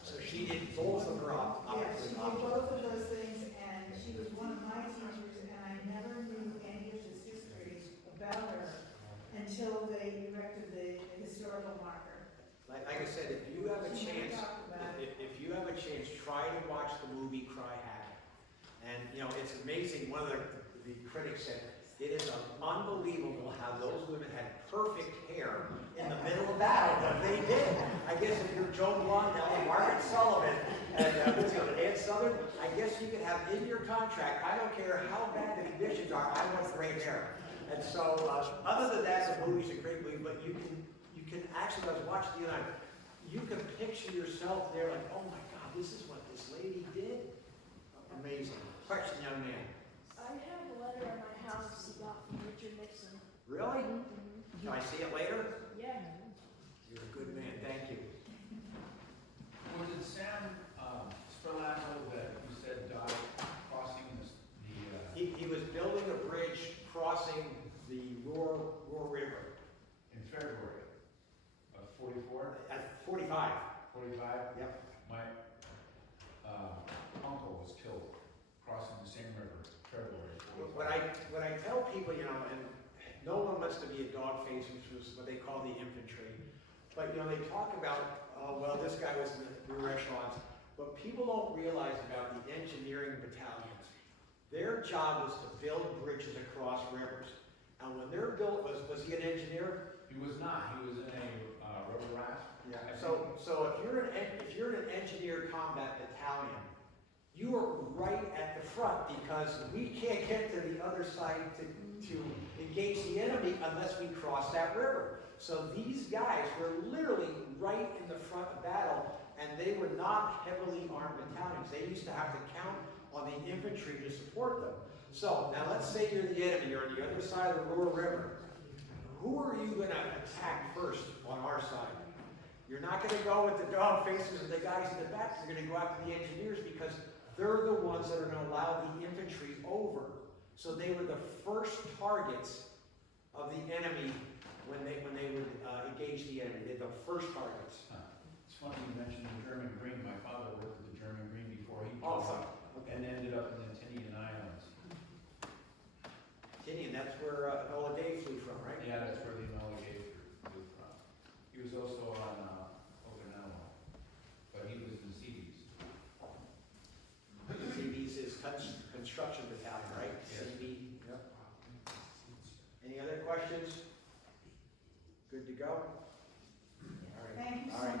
So she did both of her Yeah, she did both of those things, and she was one of my teachers, and I never knew any of this history about her until they erected the historical marker. Like I said, if you have a chance, if you have a chance, try to watch the movie Cry Hack. And it's amazing. One of the critics said, it is unbelievable how those women had perfect hair in the middle of battle, but they did. I guess if you're Joe Blondell and Margaret Sullivan and Ann Southern, I guess you could have in your contract, I don't care how bad the conditions are, I want gray hair. And so, other than that, the movie's a great movie, but you can actually, I was watching the other night, you can picture yourself there like, oh my God, this is what this lady did? Amazing. Question, young man. I have a letter at my house about from Richard Nixon. Really? Can I see it later? Yeah. You're a good man, thank you. Was it Sam Spurlato that you said died crossing He was building a bridge crossing the Roar River in February of 44? at 45. 45? Yep. My uncle was killed crossing the same river, February 45. When I tell people, you know, and no one wants to be a dog face, which was what they call the infantry, but you know, they talk about, oh, well, this guy was in the rear echelons, but people don't realize about the engineering battalions. Their job was to build bridges across rivers. And when they're built, was he an engineer? He was not. He was in a river raft. Yeah. So if you're in an engineer combat battalion, you are right at the front because we can't get to the other side to engage the enemy unless we cross that river. So these guys were literally right in the front of battle, and they were not heavily armed battalions. They used to have to count on the infantry to support them. So now let's say you're the enemy, you're on the other side of the Roar River. Who are you going to attack first on our side? You're not going to go with the dog faces and the guys in the back. You're going to go after the engineers because they're the ones that are going to allow the infantry over. So they were the first targets of the enemy when they would engage the enemy. They're the first targets. It's funny you mentioned the German Green. My father worked at the German Green before he Awesome. and ended up in the Tinian Islands. Tinian, that's where Enola Gay flew from, right? Yeah, that's where the Enola Gay flew from. He was also on Okinawa, but he was in Seabees. CB's is construction battalion, right? Yes. CB. Yep. Any other questions? Good to go? All right. Thank you All so right.